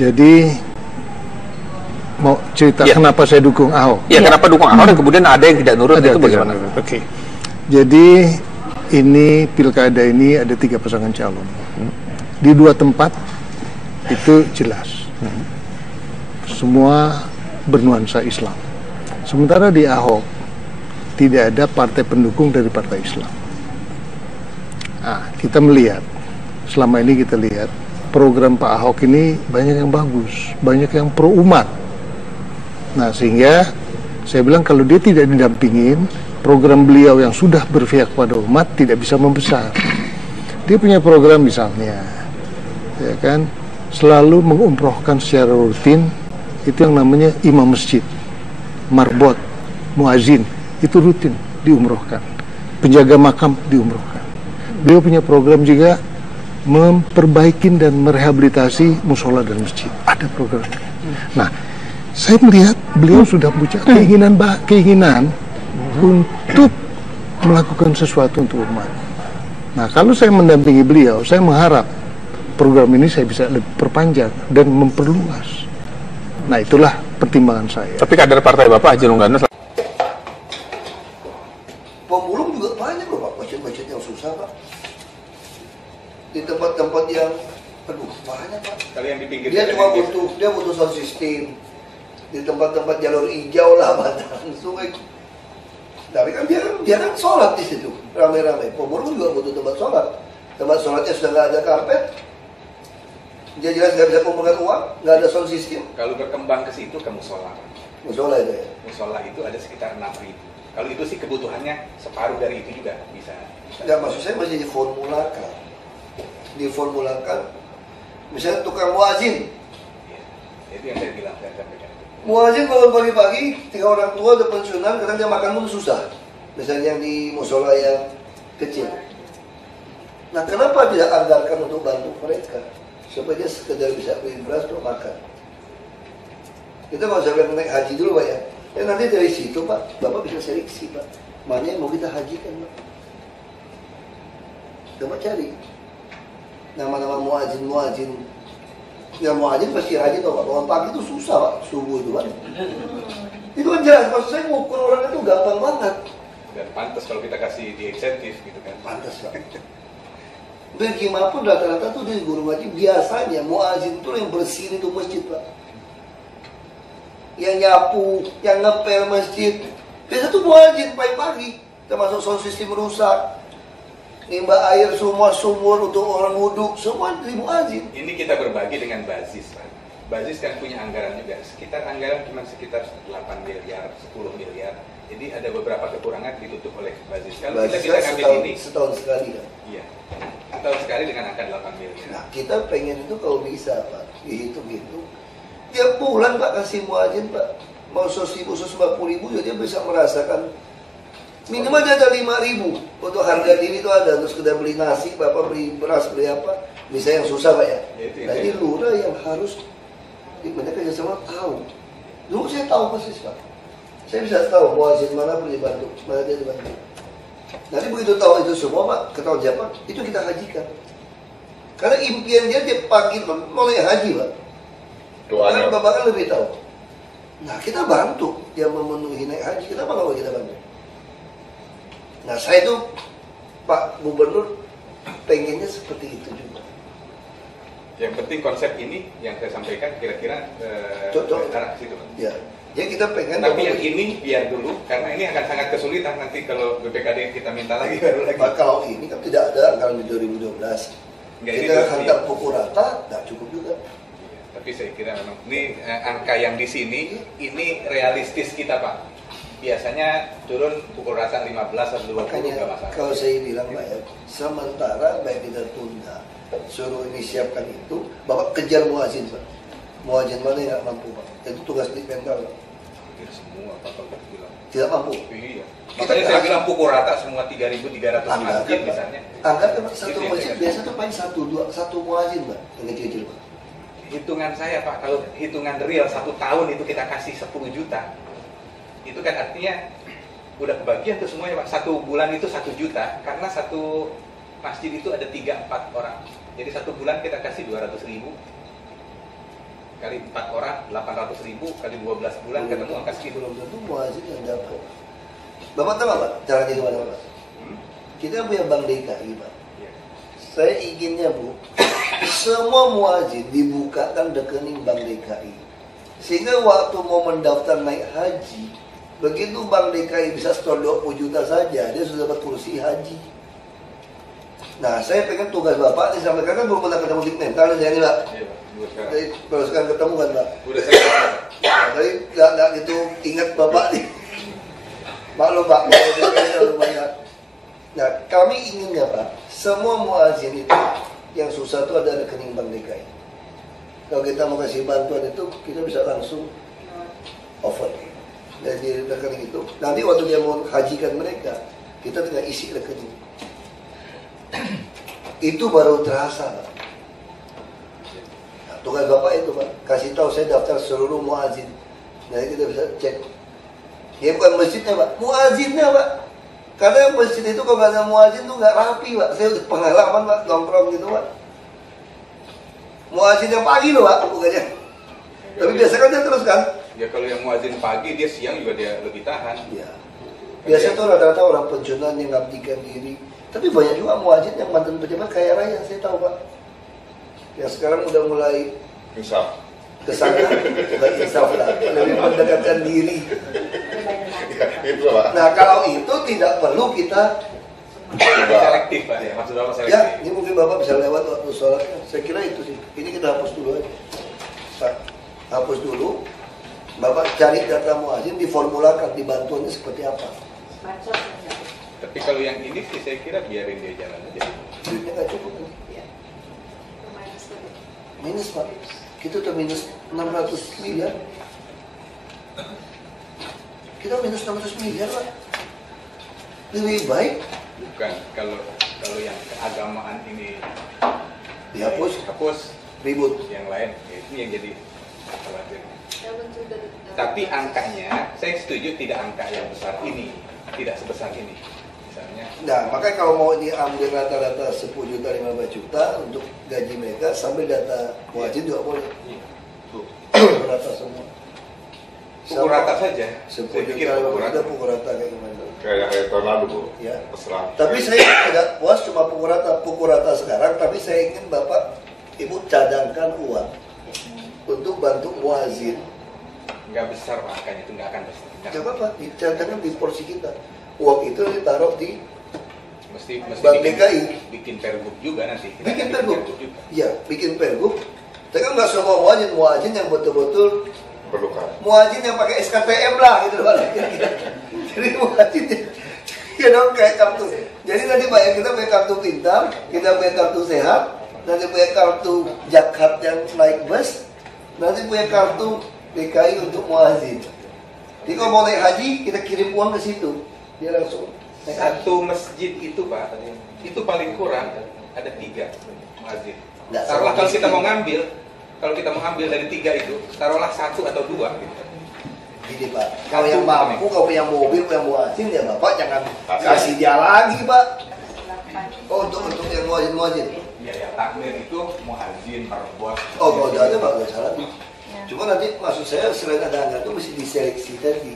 Jadi mau cerita kenapa saya dukung Ahok? Ya, kenapa dukung Ahok dan kemudian ada yang tidak nurut, itu bagaimana? Oke. Jadi ini pilkada ini ada 3 pasangan calon. Di 2 tempat itu jelas. Semua bernuansa Islam. Sementara di Ahok tidak ada partai pendukung dari partai Islam. Nah, kita melihat, selama ini kita lihat program Pak Ahok ini banyak yang bagus, banyak yang pro umat. Nah, sehingga saya bilang kalau dia tidak didampingin, program beliau yang sudah berpihak pada umat tidak bisa membesar. Dia punya program misalnya, ya kan, selalu mengumrohkan secara rutin, itu yang namanya imam masjid, marbot, muazin, itu rutin diumrohkan. Penjaga makam diumrohkan. Beliau punya program juga memperbaiki dan merehabilitasi musola dan masjid. Ada programnya. Nah, saya melihat beliau sudah punya keinginan untuk melakukan sesuatu untuk umat. Nah, kalau saya mendampingi beliau, saya mengharap program ini saya bisa lebih perpanjang dan memperluas. Nah, itulah pertimbangan saya. Tapi kader partai Bapak Haji Lunggana pemulung juga banyak loh Pak, budget-budget yang susah Pak. Di tempat-tempat yang banyak Pak. Kalau yang di pinggir dia cuma butuh sound system. Di tempat-tempat jalur hijau lah, batang sungai. Tapi kan dia kan sholat di situ, ramai-ramai. Pemulung juga butuh tempat sholat. Tempat sholatnya sudah nggak ada karpet. Dia jelas nggak bisa kumpulkan uang, nggak ada sound system. Kalau berkembang ke situ ke musola. Musola itu ya. Musola itu ada sekitar 6.000. Kalau itu sih kebutuhannya separuh dari itu juga bisa. Nggak, maksud saya masih diformulakan. Misalnya tukang muazin. Ya, itu yang saya bilang saya sampaikan. Muazin bangun pagi-pagi, 3 orang tua udah pensiunan, kadang dia makan pun susah. Misalnya yang di musola yang kecil. Nah, kenapa tidak anggarkan untuk bantu mereka? Supaya dia sekedar bisa beli beras untuk makan. Kita mau sampai naik haji dulu Pak ya. Ya nanti dari situ Pak, Bapak bisa seleksi Pak. Mana yang mau kita hajikan Pak. Coba cari nama-nama muazin. Ya muazin pasti haji tau Pak. Bangun pagi itu susah Pak, subuh itu Pak. Itu kan jelas, maksud saya ngukur orang itu gampang banget. Dan pantas kalau kita kasih di insentif gitu kan. Pantas Pak. Dan gimana pun rata-rata tuh di guru ngaji biasanya muazin itu yang bersihin itu masjid Pak. Yang nyapu, yang ngepel masjid. Biasa tuh muazin pagi-pagi, termasuk sound system rusak, nimba air semua sumur untuk orang wudhu, semua dari muazin. Ini kita berbagi dengan Bazis Pak. Bazis kan punya anggaran juga, sekitar anggaran cuma sekitar 8 miliar, 10 miliar. Jadi ada beberapa kekurangan ditutup oleh Bazis. Kalau kita ngambil ini setahun sekali kan? Iya, setahun sekali dengan angka 8 miliar. Nah kita pengen itu kalau bisa Pak, dihitung-hitung tiap bulan Pak kasih muazin Pak, mau 100.000, 140.000 ya dia bisa merasakan minimal dia ada 5.000 untuk harga diri itu ada, terus sekedar beli nasi, Bapak beli beras, beli apa, bisa yang susah Pak ya. Nah ini lurah yang harus mereka kerjasama tahu. Dulu saya tahu persis Pak, saya bisa tahu muazin mana perlu dibantu, mana dia dibantu. Nanti begitu tahu itu semua Pak, ketahuan siapa, itu kita hajikan. Karena impian dia pagi pun mulai haji Pak. Karena Bapak kan lebih tahu. Nah kita bantu dia memenuhi naik haji, kenapa nggak kita bantu? Nah saya itu Pak Gubernur pengennya seperti itu juga. Yang penting konsep ini yang saya sampaikan kira-kira arah ke situ. Ya, jadi kita pengen. Tapi yang ini biar dulu, karena ini akan sangat kesulitan nanti kalau BPKD kita minta lagi baru lagi. Nah, kalau ini kan tidak ada anggaran di 2012. Kita hantar pukul rata, nggak cukup juga. Tapi saya kira memang ini angka yang di sini ini realistis kita Pak. Biasanya turun pukul rata 15 atau 20 nggak masalah. Kalau saya bilang Pak ya, sementara baik kita tunda, suruh ini siapkan itu, Bapak kejar muazin Pak. Muazin mana yang nggak mampu Pak? Itu tugas di mental Pak. Tidak semua Pak kalau bilang. Tidak mampu. Iya. Makanya saya bilang pukul rata semua 3.300 masjid misalnya. Angkat satu masjid biasa tuh paling satu muazin Pak, yang kecil-kecil Pak. Hitungan saya Pak, kalau hitungan real 1 tahun itu kita kasih 10 juta, itu kan artinya udah kebagian tuh semuanya Pak. 1 bulan itu 1 juta, karena satu masjid itu ada 3-4 orang. Jadi 1 bulan kita kasih 200.000. kali 4 orang 800.000 kali 12 bulan ketemu angka segitu. Belum tentu muazin yang dapat. Bapak tahu Pak caranya gimana Pak? Kita punya Bank DKI Pak. Iya. Saya inginnya Bu, semua muazin dibukakan rekening Bank DKI. Sehingga waktu mau mendaftar naik haji, begitu Bank DKI bisa store 20 juta saja, dia sudah dapat kursi haji. Nah, saya pengen tugas Bapak disampaikan, kan belum pernah ketemu di mental ini Pak. Iya, Pak. Jadi baru sekarang ketemu kan Pak. Udah saya Nah, tapi nggak gitu ingat Bapak nih. Maklum Pak, lumayan. Nah, kami inginnya Pak, semua muazin itu yang susah itu ada rekening Bank DKI. Kalau kita mau kasih bantuan itu, kita bisa langsung offer dari rekening itu. Nanti waktu dia mau hajikan mereka, kita tinggal isi rekening. Itu baru terasa Pak. Nah, tugas Bapak itu Pak, kasih tahu saya daftar seluruh muazin. Jadi kita bisa cek. Ya bukan masjidnya Pak, muazinnya Pak. Karena masjid itu kalau nggak ada muazin tuh nggak rapi Pak. Saya udah pengalaman Pak, nongkrong gitu Pak. Muazin yang pagi loh Pak, bukannya. Tapi biasa kan dia terus kan? Ya kalau yang muazin pagi, dia siang juga dia lebih tahan. Iya. Biasa tuh rata-rata orang pensiunan yang ngabdikan diri. Tapi banyak juga muazin yang mantan pejabat kaya raya, saya tahu Pak. Yang sekarang udah mulai Insaf. kesana, bukan insaf lah, lebih mendekatkan diri. Itu Pak. Nah kalau itu tidak perlu kita. Selektif Pak ya, maksud Bapak selektif. Ya, ini mungkin Bapak bisa lewat waktu sholat. Saya kira itu sih. Ini kita hapus dulu aja. Pak, hapus dulu. Bapak cari data muazin, diformulakan, dibantuannya seperti apa. Tapi kalau yang ini sih saya kira biarin dia jalan aja. Duitnya nggak cukup. Minus Pak. Kita udah minus 600 miliar. Kita minus 600 miliar Pak. Lebih baik Bukan, kalau yang keagamaan ini dihapus, hapus, ribut. yang lain ya ini yang jadi khawatir. Tapi angkanya saya setuju tidak angka yang besar ini, tidak sebesar ini misalnya. Nah, makanya kalau mau diambil rata-rata 10 juta, 15 juta untuk gaji mereka, sambil data muazin juga boleh. Tuh, Rata semua. pukul rata saja. 10 Saya pikir juta, pukul rata. ada pukul rata kayak gimana. Kayak tahun lalu Bu. Ya. Terserah. Tapi saya tidak puas cuma pukul rata sekarang, tapi saya ingin Bapak, Ibu cadangkan uang untuk bantu muazin. Nggak besar Pak, angkanya itu nggak akan besar. Gak apa-apa, dicadangkan di porsi kita. Uang itu ditaruh di Mesti Bank DKI. bikin pergub juga nanti. Kita Bikin akan pergub. juga. Iya, bikin pergub. Tapi kan nggak semua muazin yang betul-betul Perlukan. muazin yang pakai SKTM lah gitu Pak. Jadi muazin ya dong kayak kartu. Jadi nanti Pak ya, kita punya kartu pintar, kita punya kartu sehat, nanti punya kartu zakat yang naik bus, nanti punya kartu DKI untuk muazin. Jadi kalau mau naik haji, kita kirim uang ke situ, dia langsung naik haji. Satu masjid itu Pak, itu paling kurang ada 3 muazin. Nggak Taruhlah sama kalau kita miskin. mau ngambil, dari 3 itu, taruhlah 1 atau 2 gitu. Jadi Pak, kalau yang mampu, kalau punya mobil, punya muazin, ya Bapak jangan kasih dia lagi Pak. Oh, untuk yang muazin. Ya, takmir itu muazin, marbot. Oh, kalau udah ada Pak, nggak salah. Cuma nanti maksud saya selain ada anggaran itu mesti diseleksi tadi.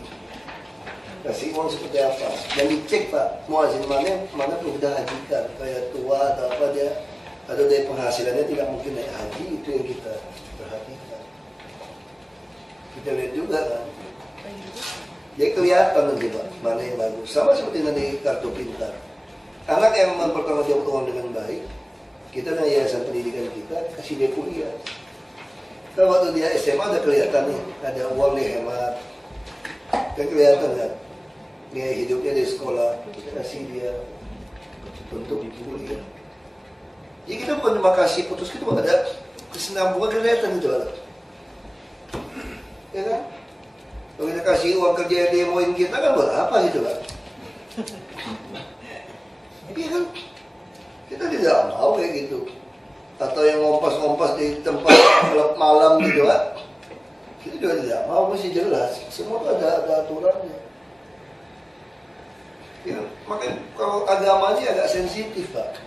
Kasih uang seperti apa? Dan dicek Pak, muazin mana perlu kita hajikan. Kayak tua atau apa dia, atau dari penghasilannya tidak mungkin naik haji, itu yang kita perhatikan. Kita lihat juga kan. Jadi kelihatan nanti Pak, mana yang bagus. Sama seperti nanti kartu pintar. Anak yang mempertanggungjawabkan uang dengan baik, kita dari yayasan pendidikan kita kasih dia kuliah. Kalau waktu dia SMA udah kelihatan nih, ada uang dihemat. Kan kelihatan kan? Dia hidupnya di sekolah, kita kasih dia untuk kuliah. Jadi kita bukan cuma kasih putus, kita ada kesinambungan kelihatan gitu kan. Ya kan? Kalau kita kasih uang kerja yang demoin kita kan buat apa gitu kan? Iya kan? Kita tidak mau kayak gitu. Atau yang ngompas-ngompas di tempat klub malam gitu kan? Kita juga tidak mau, mesti jelas. Semua itu ada aturannya. Ya, makanya kalau agama ini agak sensitif Pak.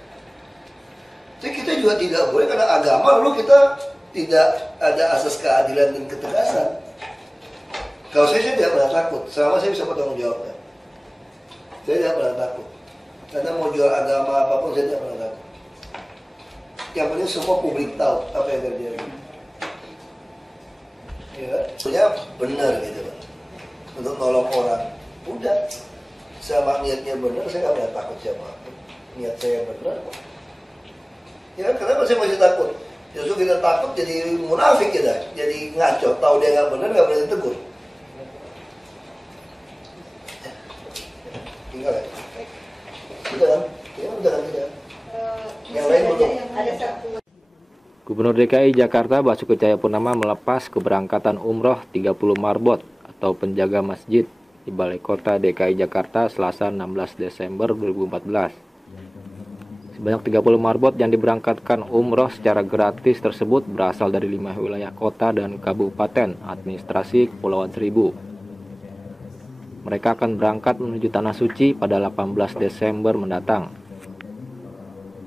Jadi kita juga tidak boleh karena agama lalu kita tidak ada asas keadilan dan ketegasan. Kalau saya tidak pernah takut, selama saya bisa bertanggung jawabnya. Saya tidak pernah takut. Karena mau jual agama apapun saya tidak pernah takut. Yang penting semua publik tahu apa yang terjadi. Ya, punya benar gitu Pak. Untuk nolong orang. Udah. Sama niatnya benar, saya nggak pernah takut siapa. Niat saya benar kok. Ya kenapa saya masih takut? Justru kita takut jadi munafik kita, jadi ngaco. Tahu dia nggak benar nggak boleh ditegur. Tinggal ya. Udah kan? Ya udah kan tidak. Yang lain belum. Gubernur DKI Jakarta Basuki Cahayapurnama melepas keberangkatan umroh 30 marbot atau penjaga masjid di Balai Kota DKI Jakarta Selasa 16 Desember 2014. Sebanyak 30 marbot yang diberangkatkan umroh secara gratis tersebut berasal dari 5 wilayah kota dan kabupaten administrasi Kepulauan Seribu. Mereka akan berangkat menuju Tanah Suci pada 18 Desember mendatang.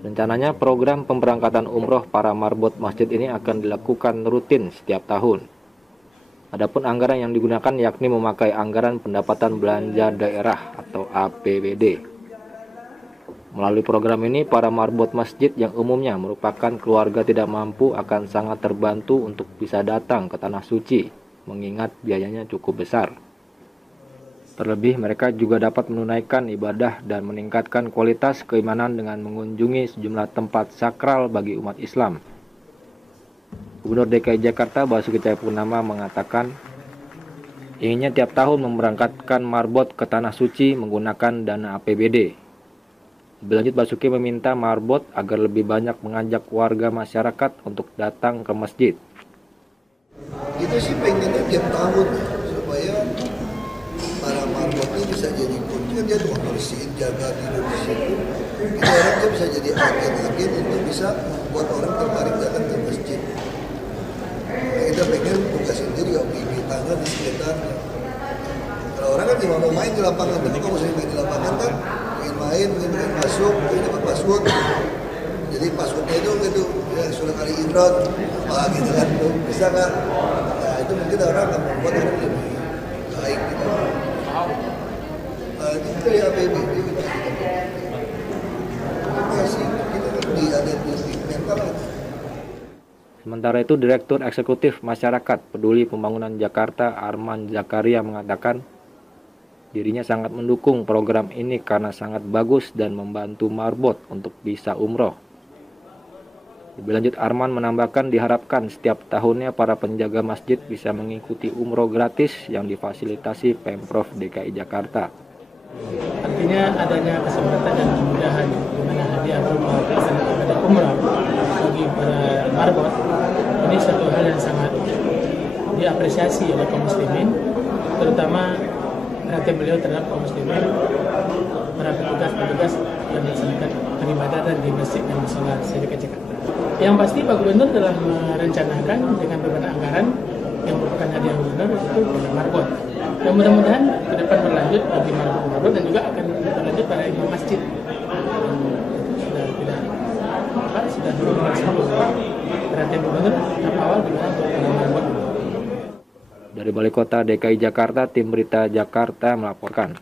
Rencananya program pemberangkatan umroh para marbot masjid ini akan dilakukan rutin setiap tahun. Adapun anggaran yang digunakan yakni memakai anggaran pendapatan belanja daerah atau APBD. Melalui program ini, para marbot masjid yang umumnya merupakan keluarga tidak mampu akan sangat terbantu untuk bisa datang ke Tanah Suci, mengingat biayanya cukup besar. Terlebih, mereka juga dapat menunaikan ibadah dan meningkatkan kualitas keimanan dengan mengunjungi sejumlah tempat sakral bagi umat Islam. Gubernur DKI Jakarta Basuki Cahayapurnama mengatakan, inginnya tiap tahun memberangkatkan marbot ke Tanah Suci menggunakan dana APBD. Lebih lanjut, Basuki meminta marbot agar lebih banyak mengajak warga masyarakat untuk datang ke masjid. Kita sih pengennya tiap tahun supaya para marbot ini bisa jadi kunci, kan dia tukang bersihin, jaga tidur di situ. Kita harap dia bisa jadi agen-agen untuk bisa buat orang tertarik datang ke masjid. Nah, kita pengen tugas ini juga bibit-tangga di sekitarnya. Kalau orang kan cuma mau main di lapangan, betul kalau sering main di lapangan kan, ingin main masuk, ingin dapat password. Jadi passwordnya itu gitu, ya sudah kali Imran, apa gitu kan, bisa kan? Nah itu mungkin orang akan membuat orang lebih baik gitu. Nah, itu dari APBD kita kasih, kita kan ada di mental lah. Sementara itu, Direktur Eksekutif Masyarakat Peduli Pembangunan Jakarta Arman Zakaria mengatakan dirinya sangat mendukung program ini karena sangat bagus dan membantu marbot untuk bisa umroh. Lebih lanjut, Arman menambahkan diharapkan setiap tahunnya para penjaga masjid bisa mengikuti umroh gratis yang difasilitasi Pemprov DKI Jakarta. Artinya adanya kesempatan dan kemudahan di mana hadiah berupa pelaksanaan ibadah umrah bagi para marbot ini satu hal yang sangat diapresiasi oleh kaum muslimin, terutama perhatian beliau terhadap kaum muslimin, para petugas yang melaksanakan peribadatan di masjid dan musola DKI Jakarta. Yang pasti Pak Gubernur telah merencanakan dengan beban anggaran yang merupakan hadiah gubernur itu pada marbot. Dan mudah-mudahan ke depan berlanjut bagi marbot dan juga akan berlanjut pada imam masjid. Sudah berusaha perhatian gubernur tahap awal gimana untuk marbot. Dari Balai Kota DKI Jakarta, Tim Berita Jakarta melaporkan.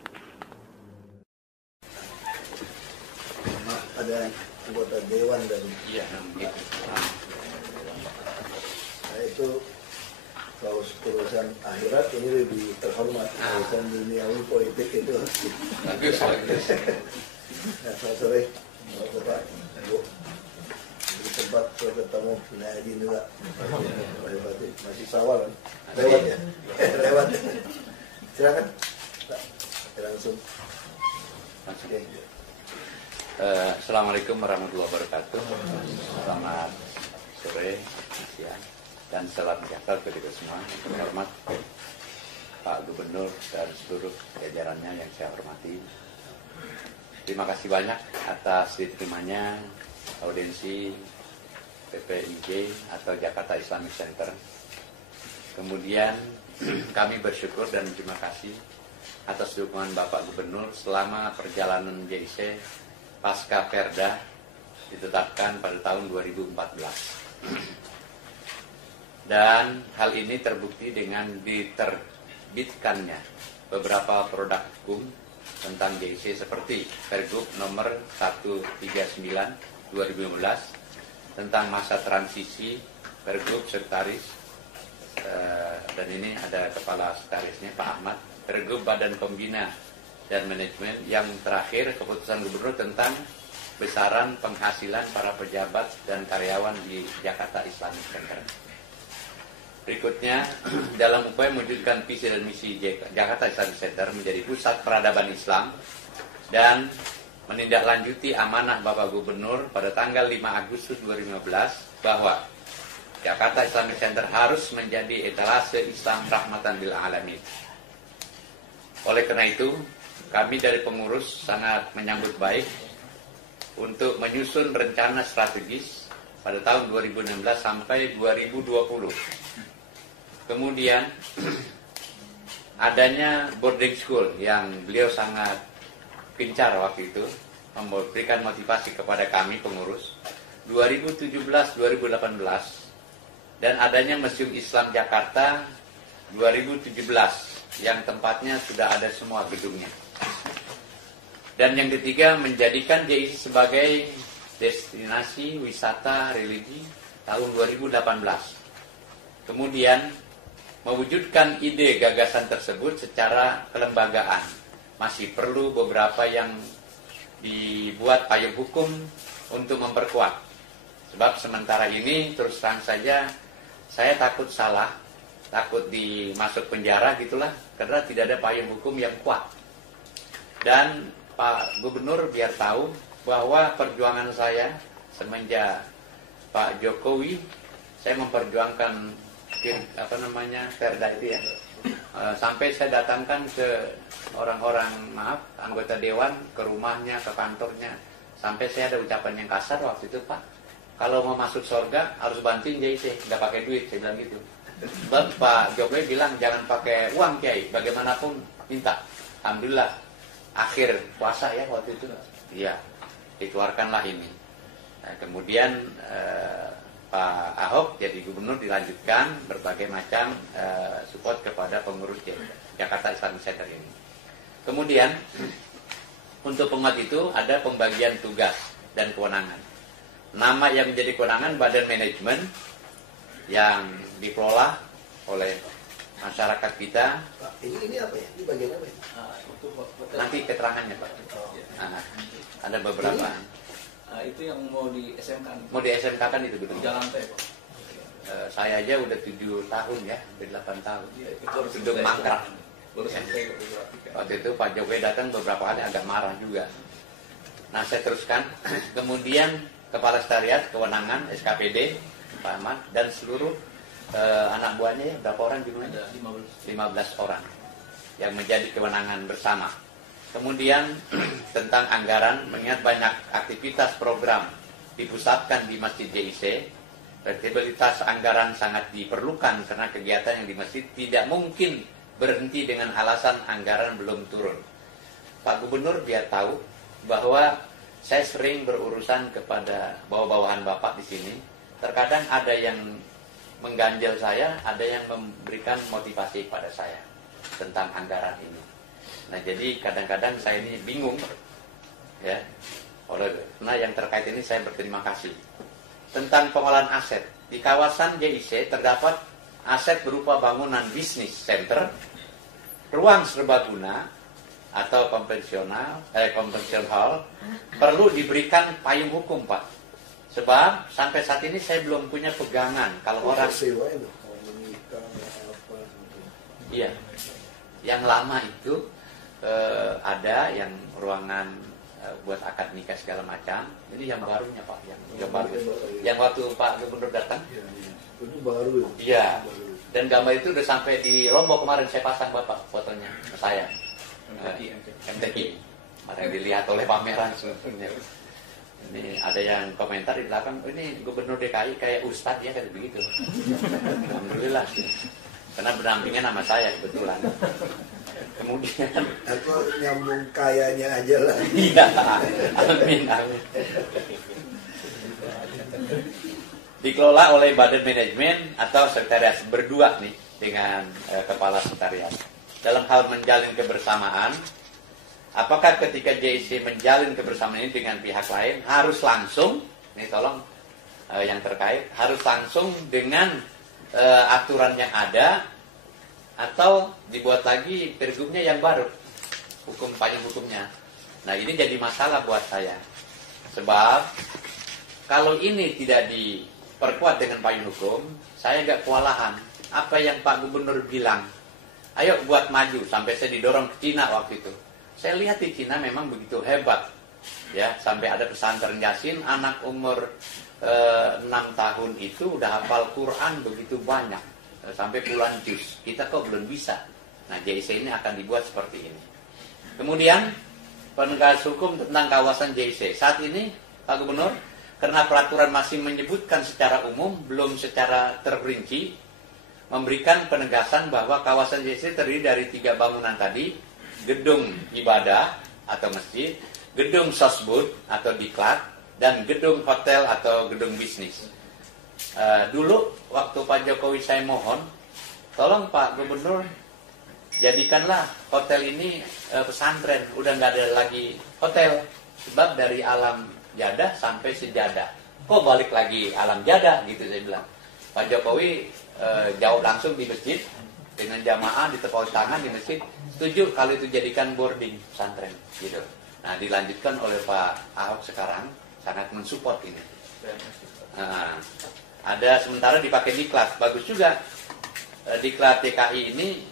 Ada anggota dewan dari nah itu kalau urusan akhirat ini lebih terhormat, urusan duniawi politik itu bagus. Nah, selamat sore Bapak Ibu, di tempat ketemu Naidin juga masih sawal kan? Lewat ya? Lewat. Silakan langsung. Okay. Assalamualaikum warahmatullahi wabarakatuh. Selamat sore, siang, dan salam sejahtera kepada kita semua. Yang terhormat Pak Gubernur dan seluruh jajarannya yang saya hormati. Terima kasih banyak atas diterimanya audiensi PPIJ atau Jakarta Islamic Center. Kemudian kami bersyukur dan terima kasih atas dukungan Bapak Gubernur selama perjalanan JIC pasca Perda ditetapkan pada tahun 2014. Dan hal ini terbukti dengan diterbitkannya beberapa produk hukum tentang JIC seperti Pergub nomor 139 2015 tentang masa transisi, Pergub Sekretaris, dan ini ada kepala sekretarisnya Pak Ahmad, Pergub Badan Pembina dan Manajemen, yang terakhir keputusan gubernur tentang besaran penghasilan para pejabat dan karyawan di Jakarta Islamic Center. Berikutnya, dalam upaya mewujudkan visi dan misi Jakarta Islamic Center menjadi pusat peradaban Islam dan menindaklanjuti amanah Bapak Gubernur pada tanggal 5 Agustus 2015 bahwa Jakarta Islamic Center harus menjadi etalase Islam rahmatan lil alamin. Oleh karena itu, kami dari pengurus sangat menyambut baik untuk menyusun rencana strategis pada tahun 2016 sampai 2020. Kemudian adanya boarding school yang beliau sangat gencar waktu itu memberikan motivasi kepada kami pengurus 2017-2018, dan adanya Museum Islam Jakarta 2017 yang tempatnya sudah ada semua gedungnya. Dan yang ketiga, menjadikan JIC sebagai destinasi wisata religi tahun 2018. Kemudian mewujudkan ide gagasan tersebut secara kelembagaan. Masih perlu beberapa yang dibuat payung hukum untuk memperkuat. Sebab sementara ini terus terang saja saya takut salah, takut dimasuk penjara gitulah, karena tidak ada payung hukum yang kuat. Dan Pak Gubernur biar tahu bahwa perjuangan saya semenjak Pak Jokowi, saya memperjuangkan Perda itu ya, sampai saya datangkan ke orang-orang, anggota dewan, ke rumahnya, ke kantornya, sampai saya ada ucapan yang kasar waktu itu, Pak, kalau mau masuk surga harus bantuin JIC, nggak pakai duit, saya bilang gitu. Sebab Pak Jokowi bilang jangan pakai uang Kiai, bagaimanapun minta. Alhamdulillah akhir puasa ya waktu itu, iya, dikeluarkanlah ini. Nah, kemudian Pak Ahok jadi gubernur, dilanjutkan berbagai macam support kepada pengurus Jakarta Islamic Center ini. Kemudian untuk penguat itu ada pembagian tugas dan kewenangan. Nama yang menjadi kewenangan badan manajemen yang dikelola oleh masyarakat kita. Pak, ini apa ya? Ini bagian apa ya? Nanti keterangannya Pak. Nah, ada beberapa. Itu yang mau di SMK. Mau di SMK kan itu betul. Jalan lantai, Pak. Saya aja udah 7 tahun ya, udah 8 tahun. Gedung mangkrak. Waktu itu Pak Jokowi datang beberapa kali agak marah juga. Nah, saya teruskan. Kemudian Kepala Sekretariat Kewenangan SKPD Pak Ahmad dan seluruh anak buahnya ya, berapa orang jumlahnya? 15 orang yang menjadi kewenangan bersama. Kemudian tentang anggaran, mengingat banyak aktivitas program dipusatkan di Masjid JIC, fleksibilitas anggaran sangat diperlukan karena kegiatan yang di masjid tidak mungkin berhenti dengan alasan anggaran belum turun. Pak Gubernur biar tahu bahwa saya sering berurusan kepada bawah-bawahan Bapak di sini. Terkadang ada yang mengganjal saya, ada yang memberikan motivasi pada saya tentang anggaran ini. Nah, jadi kadang-kadang saya ini bingung, ya. Nah, yang terkait ini saya berterima kasih. Tentang pengolahan aset, di kawasan JIC terdapat aset berupa bangunan bisnis center, ruang serbaguna atau convention hall, perlu diberikan payung hukum, Pak. Sebab sampai saat ini saya belum punya pegangan kalau orang. Iya, yang lama itu ada yang ruangan buat akad nikah segala macam. Ini yang barunya Pak, yang baru. Yang waktu Pak Gubernur datang. Itu baru. Iya. Dan gambar itu udah sampai di Lombok kemarin saya pasang Bapak fotonya saya. MTQ. Kemarin dilihat oleh pameran sebenarnya. Ini ada yang komentar di belakang, ini Gubernur DKI kayak Ustadz ya, kayak begitu. Alhamdulillah. Karena berdampingan sama saya kebetulan. Kemudian aku nyambung kayanya aja lah. Iya, amin, amin. dikelola oleh badan manajemen atau sekretariat berdua nih dengan kepala sekretariat. Dalam hal menjalin kebersamaan, apakah ketika JIC menjalin kebersamaan ini dengan pihak lain harus langsung, nih tolong yang terkait, harus langsung dengan aturan yang ada, atau dibuat lagi pergubnya yang baru, payung hukumnya. Nah ini jadi masalah buat saya, sebab kalau ini tidak diperkuat dengan payung hukum, saya agak kewalahan. Apa yang Pak Gubernur bilang, ayo buat maju, sampai saya didorong ke Cina waktu itu. Saya lihat di Cina memang begitu hebat, ya, sampai ada pesantren Yasin, anak umur 6 tahun itu udah hafal Quran begitu banyak, sampai puluhan juz. Kita kok belum bisa. Nah JIC ini akan dibuat seperti ini. Kemudian penegak hukum tentang kawasan JIC. Saat ini Pak Gubernur, karena peraturan masih menyebutkan secara umum, belum secara terperinci, memberikan penegasan bahwa kawasan JIC terdiri dari 3 bangunan tadi, gedung ibadah atau masjid, gedung sosbud atau diklat, dan gedung hotel atau gedung bisnis. Dulu waktu Pak Jokowi saya mohon, tolong Pak Gubernur, jadikanlah hotel ini pesantren, udah nggak ada lagi hotel, sebab dari alam jadah sampai sejadah. Kok balik lagi alam jadah gitu saya bilang. Pak Jokowi jawab langsung di masjid dengan jamaah ditepuk tangan di masjid, setuju kalau itu jadikan boarding pesantren gitu. Nah dilanjutkan oleh Pak Ahok sekarang, sangat mensupport ini. Ada sementara dipakai diklat, bagus juga. Diklat DKI ini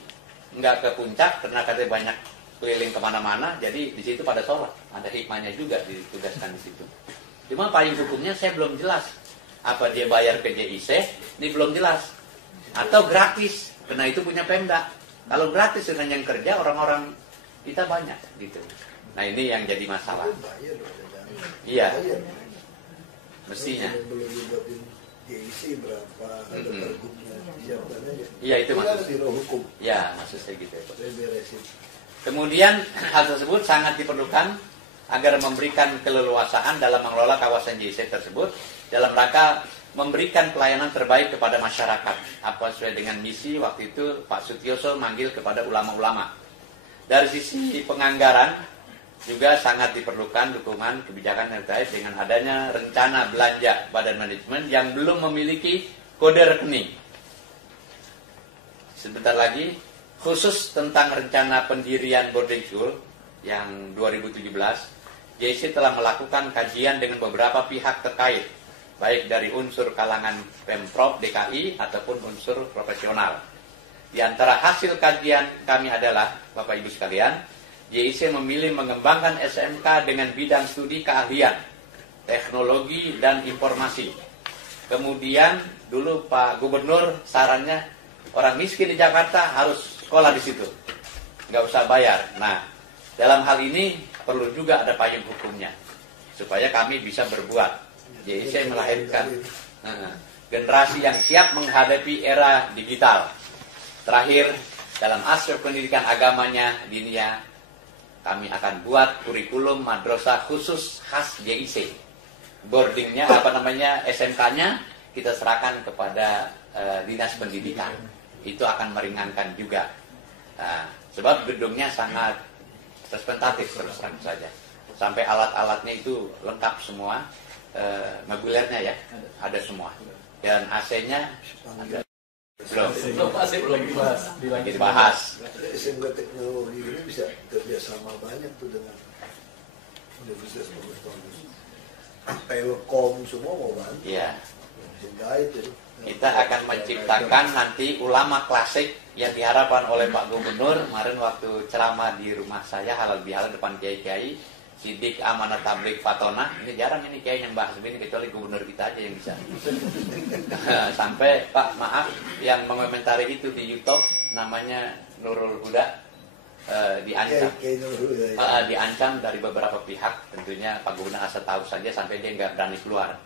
nggak ke puncak karena katanya banyak keliling kemana-mana, jadi di situ pada sholat. Ada hikmahnya juga ditugaskan di situ. Cuma payung hukumnya saya belum jelas. Apa dia bayar ke JIC? Ini belum jelas. Atau gratis, karena itu punya Pemda. Kalau gratis dengan yang kerja, orang-orang kita banyak gitu. Nah ini yang jadi masalah. Iya, mestinya. JIC berapa, ada pergubnya, siapkan aja. Iya itu maksud. Biro hukum. Ya maksud saya gitu. Beresin. Kemudian hal tersebut sangat diperlukan agar memberikan keleluasaan dalam mengelola kawasan JIC tersebut dalam rangka memberikan pelayanan terbaik kepada masyarakat. Apa sesuai dengan misi waktu itu Pak Sutioso manggil kepada ulama-ulama. Dari sisi penganggaran juga sangat diperlukan dukungan kebijakan yang terkait dengan adanya rencana belanja badan manajemen yang belum memiliki kode rekening. Sebentar lagi, khusus tentang rencana pendirian boarding school yang 2017, JIC telah melakukan kajian dengan beberapa pihak terkait, baik dari unsur kalangan Pemprov DKI ataupun unsur profesional. Di antara hasil kajian kami adalah, Bapak Ibu sekalian, JIC memilih mengembangkan SMK dengan bidang studi keahlian, teknologi, dan informasi. Kemudian dulu Pak Gubernur sarannya orang miskin di Jakarta harus sekolah di situ, nggak usah bayar. Nah, dalam hal ini perlu juga ada payung hukumnya supaya kami bisa berbuat. JIC melahirkan generasi yang siap menghadapi era digital. Terakhir, dalam aspek pendidikan agamanya diniyah, kami akan buat kurikulum madrasah khusus khas JIC. Boardingnya, SMK-nya kita serahkan kepada Dinas Pendidikan. Itu akan meringankan juga. Sebab gedungnya sangat representatif terus terang saja. Sampai alat-alatnya itu lengkap semua. Mobilernya ya, ada semua. Dan AC-nya ada. Belum dibahas. SMK teknologi ini bisa kerjasama banyak tuh dengan universitas bagus-bagus. Telkom semua mau bantu. Iya. Itu. Kita akan menciptakan nanti ulama klasik yang diharapkan oleh Pak Gubernur. Kemarin waktu ceramah di rumah saya halal bihalal depan kiai-kiai, Sidik Amanat Tablik Fatona. Ini jarang ini kiai yang bahas ini kecuali gubernur kita aja yang bisa. Sampai Pak maaf yang mengomentari itu di YouTube namanya Nurul Huda diancam. Diancam dari beberapa pihak. Tentunya Pak Gubernur asal tahu saja sampai dia nggak berani keluar.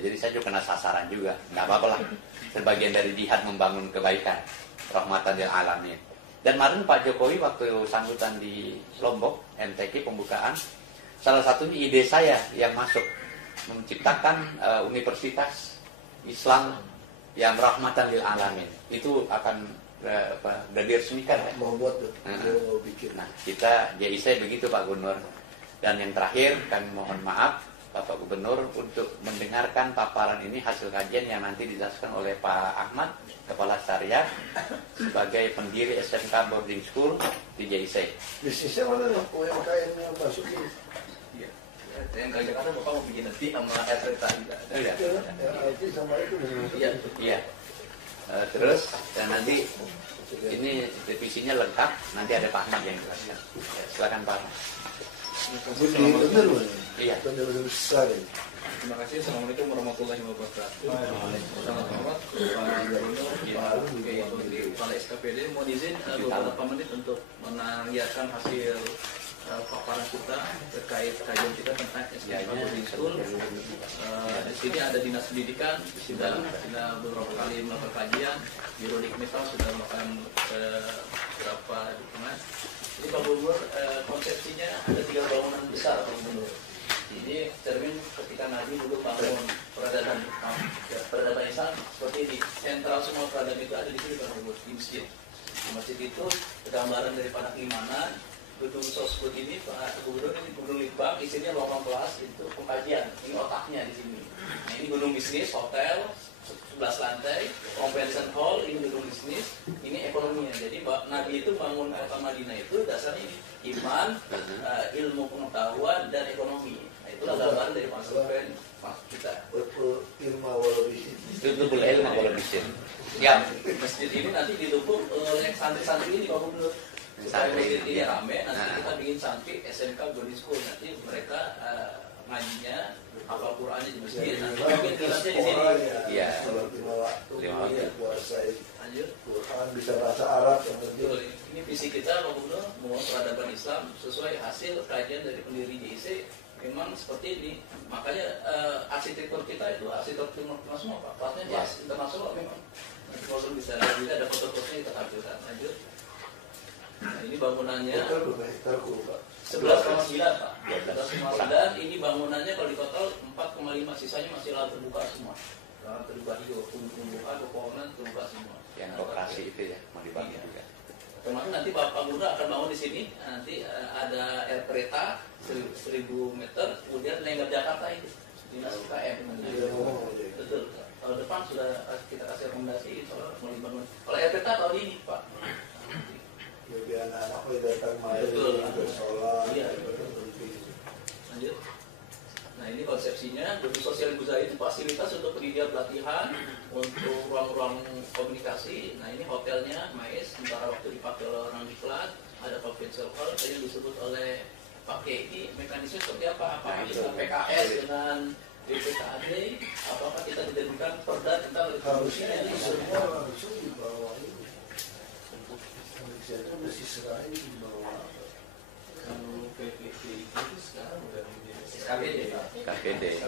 Jadi saya juga kena sasaran juga. Nggak apa-apa lah. Sebagian dari jihad membangun kebaikan. Rahmatan lil alamin. Dan kemarin Pak Jokowi waktu sambutan di Lombok, MTQ pembukaan, salah satunya ide saya yang masuk menciptakan universitas Islam yang rahmatan lil alamin. Itu akan udah diresmikan ya. Mau buat tuh, mau bikin. Nah, kita JIC begitu Pak Gubernur. Dan yang terakhir kami mohon maaf Bapak Gubernur untuk mendengarkan paparan ini hasil kajian yang nanti dijelaskan oleh Pak Ahmad, Kepala Syariah sebagai pendiri SMK Boarding School di JIC. Bisnisnya mana nih? UMKM yang masuk ini? Yang ke Jakarta Bapak mau bikin nanti sama RPTA juga. Iya. IT sama itu. Iya. Terus dan nanti ini divisinya lengkap, nanti ada Pak Ahmad yang jelaskan. Ya, silakan Pak Ahmad. Bener loh. Iya. Bener besar ini. Terima kasih. Assalamualaikum warahmatullahi wabarakatuh. Selamat Pak Gubernur, Kepala SKPD. Mohon izin beberapa menit untuk menanyakan hasil paparan kita terkait kajian kita tentang SMK Boarding School. Di sini ada dinas pendidikan sudah beberapa kali melakukan kajian, Biro Dikmital sudah melakukan beberapa dukungan. Jadi Pak Gubernur, konsepsinya ada 3 bangunan besar Pak Gubernur. Ini cermin ketika Nabi dulu bangun peradaban Islam seperti ini. Sentral semua peradaban itu ada di sini Pak Gubernur, di masjid. Di masjid itu gambaran daripada keimanan. Gedung sosbud ini Pak Gubernur, ini gedung litbang, isinya ruang kelas itu pengkajian. Ini otaknya di sini. Nah, ini gedung bisnis, hotel 11 lantai, convention hall, ini gedung bisnis, ini ekonominya. Jadi Nabi itu bangun kota Madinah itu dasarnya ini iman, ilmu pengetahuan dan ekonomi. Nah, itulah gambaran dari konsepen kita. Ilmu walabisin. Itu boleh ilmu walabisin. Ya, Masjid ini nanti didukung oleh santri-santri ini Pak Gubernur. Supaya masjid ini rame, nanti kita bikin santri SMK Boarding School. Nanti mereka ngajinya, hafal Qur'annya di masjid. Nanti mungkin kelasnya di sini. Iya. Sholat 5 waktu, puasa, Lanjut. Quran, bisa bahasa Arab yang penting. Ini visi kita Pak Gubernur, mau peradaban Islam sesuai hasil kajian dari pendiri JIC. Memang seperti ini. Makanya arsitektur kita itu arsitektur internasional Pak. Platnya jelas internasional memang. Nanti kalau bisa ada foto-fotonya kita tampilkan. Lanjut. Nah, ini bangunannya 11,9 Pak. 11,9. Ini bangunannya kalau di total 4,5, sisanya masih lahan terbuka semua. Lahan terbuka hijau, tumbuhan, pepohonan terbuka semua. Yang operasi itu ya mau dibangun juga. Termasuk nanti Bapak Gubernur akan bangun di sini. Nanti ada air kereta 1000 meter, kemudian lengkap Jakarta itu dinas UKM. Betul. Tahun depan sudah kita kasih rekomendasi soal mau dibangun. Kalau air kereta tahun ini Pak. Jadi anak-anak datang main, bersolat, penting. Lanjut. Nah ini konsepsinya, gedung sosial Ibu Zahid itu fasilitas untuk pendidikan pelatihan, untuk ruang-ruang komunikasi. Nah ini hotelnya, Mais, sementara waktu dipakai oleh orang diklat, ada convention hall, yang disebut oleh Pak Keki, mekanisme seperti apa? Apakah kita PKS dengan BPKAD, apakah kita dijadikan perda tentang retribusi? Harusnya ini semua langsung di bawah ini. Itu mesti serahin di bawah. Kalau PPP itu sekarang udah KPD.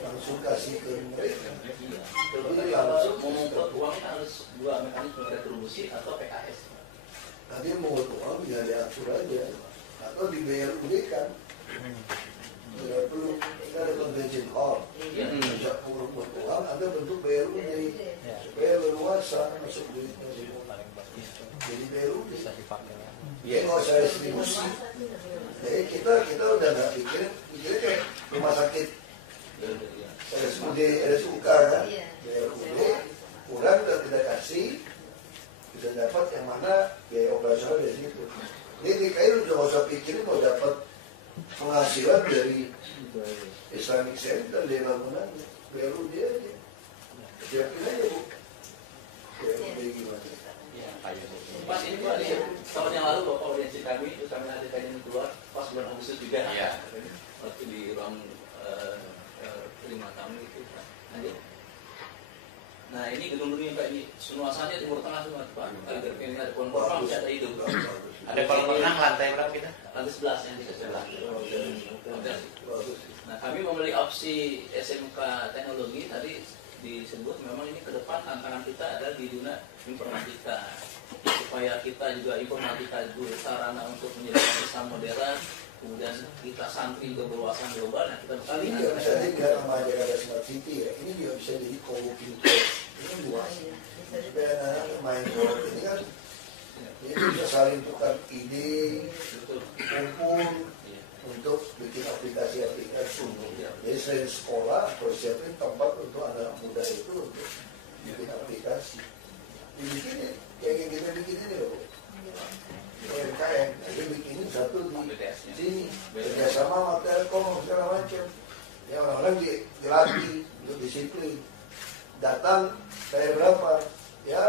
Langsung kasih ke mereka. Jadi langsung mengumpul uangnya harus 2 mekanisme retribusi atau PKS. Tadi mau uang ya diatur aja. Atau di BRUD kan. Tidak perlu, kita ada convention hall. Bisa buat uang, ada bentuk BRUD supaya leluasa masuk duitnya. Jadi BRUD bisa dipakai. Iya, nggak usah distribusi. Jadi kita udah nggak pikir kayak rumah sakit RSUK kan, BRUD kurang udah kita kasih, bisa dapat yang mana biaya operasional dari situ. Ini DKI udah nggak usah pikirin mau dapat penghasilan dari Islamic Center dari bangunan BRUD aja. Siapin aja Bu. BRUD gimana? Pas ini Pak, tahun yang lalu Bapak audiensi kami, itu kami ada kajian keluar pas bulan Agustus juga. Iya. Waktu di ruang 5 tamu itu. Lanjut. Nah ini gedung-gedung yang kayak ini, nuansanya Timur Tengah semua Pak. Ini ada pohon korma, bisa ada itu. Ada kolam renang lantai berapa kita? Lantai 11 yang kita sebelah. Nah kami memilih opsi SMK teknologi tadi disebut memang ini ke depan tantangan kita adalah di dunia informatika. Supaya kita juga informatika itu sarana untuk menjadikan Islam modern, kemudian kita santri juga berwawasan global, nah kita Ini juga bisa jadi nama Jakarta Smart City ya. Ini juga bisa jadi co-working place. Ini luas. Supaya anak-anak main bola ini kan, ini bisa saling tukar ide, kumpul untuk bikin aplikasi-aplikasi. Jadi selain sekolah, persiapin tempat untuk anak muda itu untuk bikin aplikasi. Dibikin kayak kita bikin ini loh. UMKM, jadi bikin satu di sini kerjasama sama Telkom segala macam. Ya orang-orang dilatih untuk disiplin. Datang saya berapa? Ya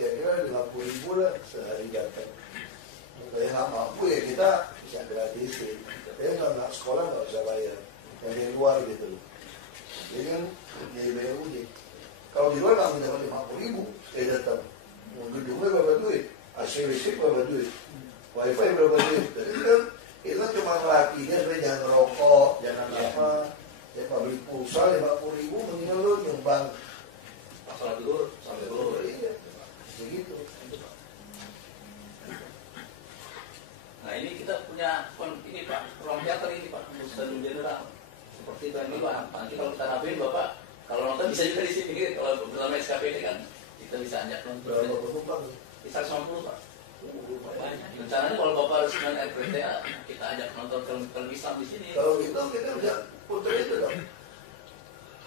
kira-kira 50.000 lah sehari datang. Kalau yang nggak mampu ya kita bisa gratisin. Tapi nggak sekolah nggak usah bayar. Yang di luar gitu loh. Jadi kan dari BUD. Kalau di luar nggak mendapat 50.000, saya datang. Mau gedungnya berapa duit? AC listrik berapa duit? Wifi berapa duit? Jadi kan itu cuma melatihnya supaya jangan rokok, jangan apa. Ya pabrik pulsa 50.000 mendingan lu nyumbang. masalah tidur sampai dulu. Iya, begitu. Nah ini kita punya ini Pak, ruang teater ini Pak, stadion general. Seperti tadi Pak, nanti kalau kita rapiin Bapak, kalau nonton bisa juga di sini. Kalau dalam SKPD kan kita bisa ajak nonton. Berapa penumpang? Bisa 50 Pak. Banyak. Rencananya kalau Bapak harus main RPTA, kita ajak nonton film Islam di sini. Kalau gitu kita bisa putar itu dong.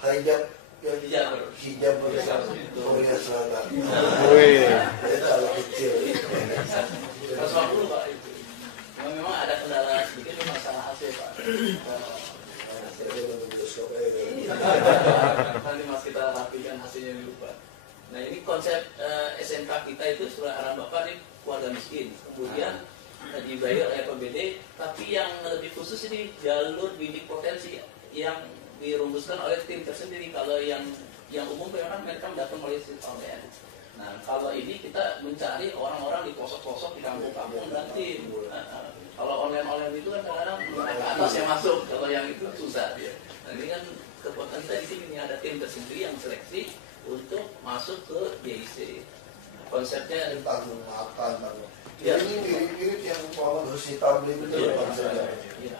Hijab yang hijab Korea Selatan. Wih. Itu agak kecil. 150 Pak itu. Memang ada kendala sedikit masalah AC Pak. Nanti mas kita rapikan hasilnya dulu Pak. Nah ini konsep SMK kita itu sesuai arahan Bapak nih keluarga miskin. Kemudian dibayar oleh APBD, tapi yang lebih khusus ini jalur bidik potensi yang dirumuskan oleh tim tersendiri. Kalau yang umum memang mereka datang melalui sistem online. Nah kalau ini kita mencari orang-orang di posok-posok di kampung-kampung dan tim. Kalau online itu kan kadang-kadang ke atas yang masuk, kalau yang itu susah dia. Nah ini kan kekuatan kita di sini ada tim tersendiri yang seleksi untuk masuk ke JIC. Konsepnya Tanggung makan, tanggung. Ya. Ini mirip-mirip yang Muhammad Husni Tabli itu konsepnya. ya.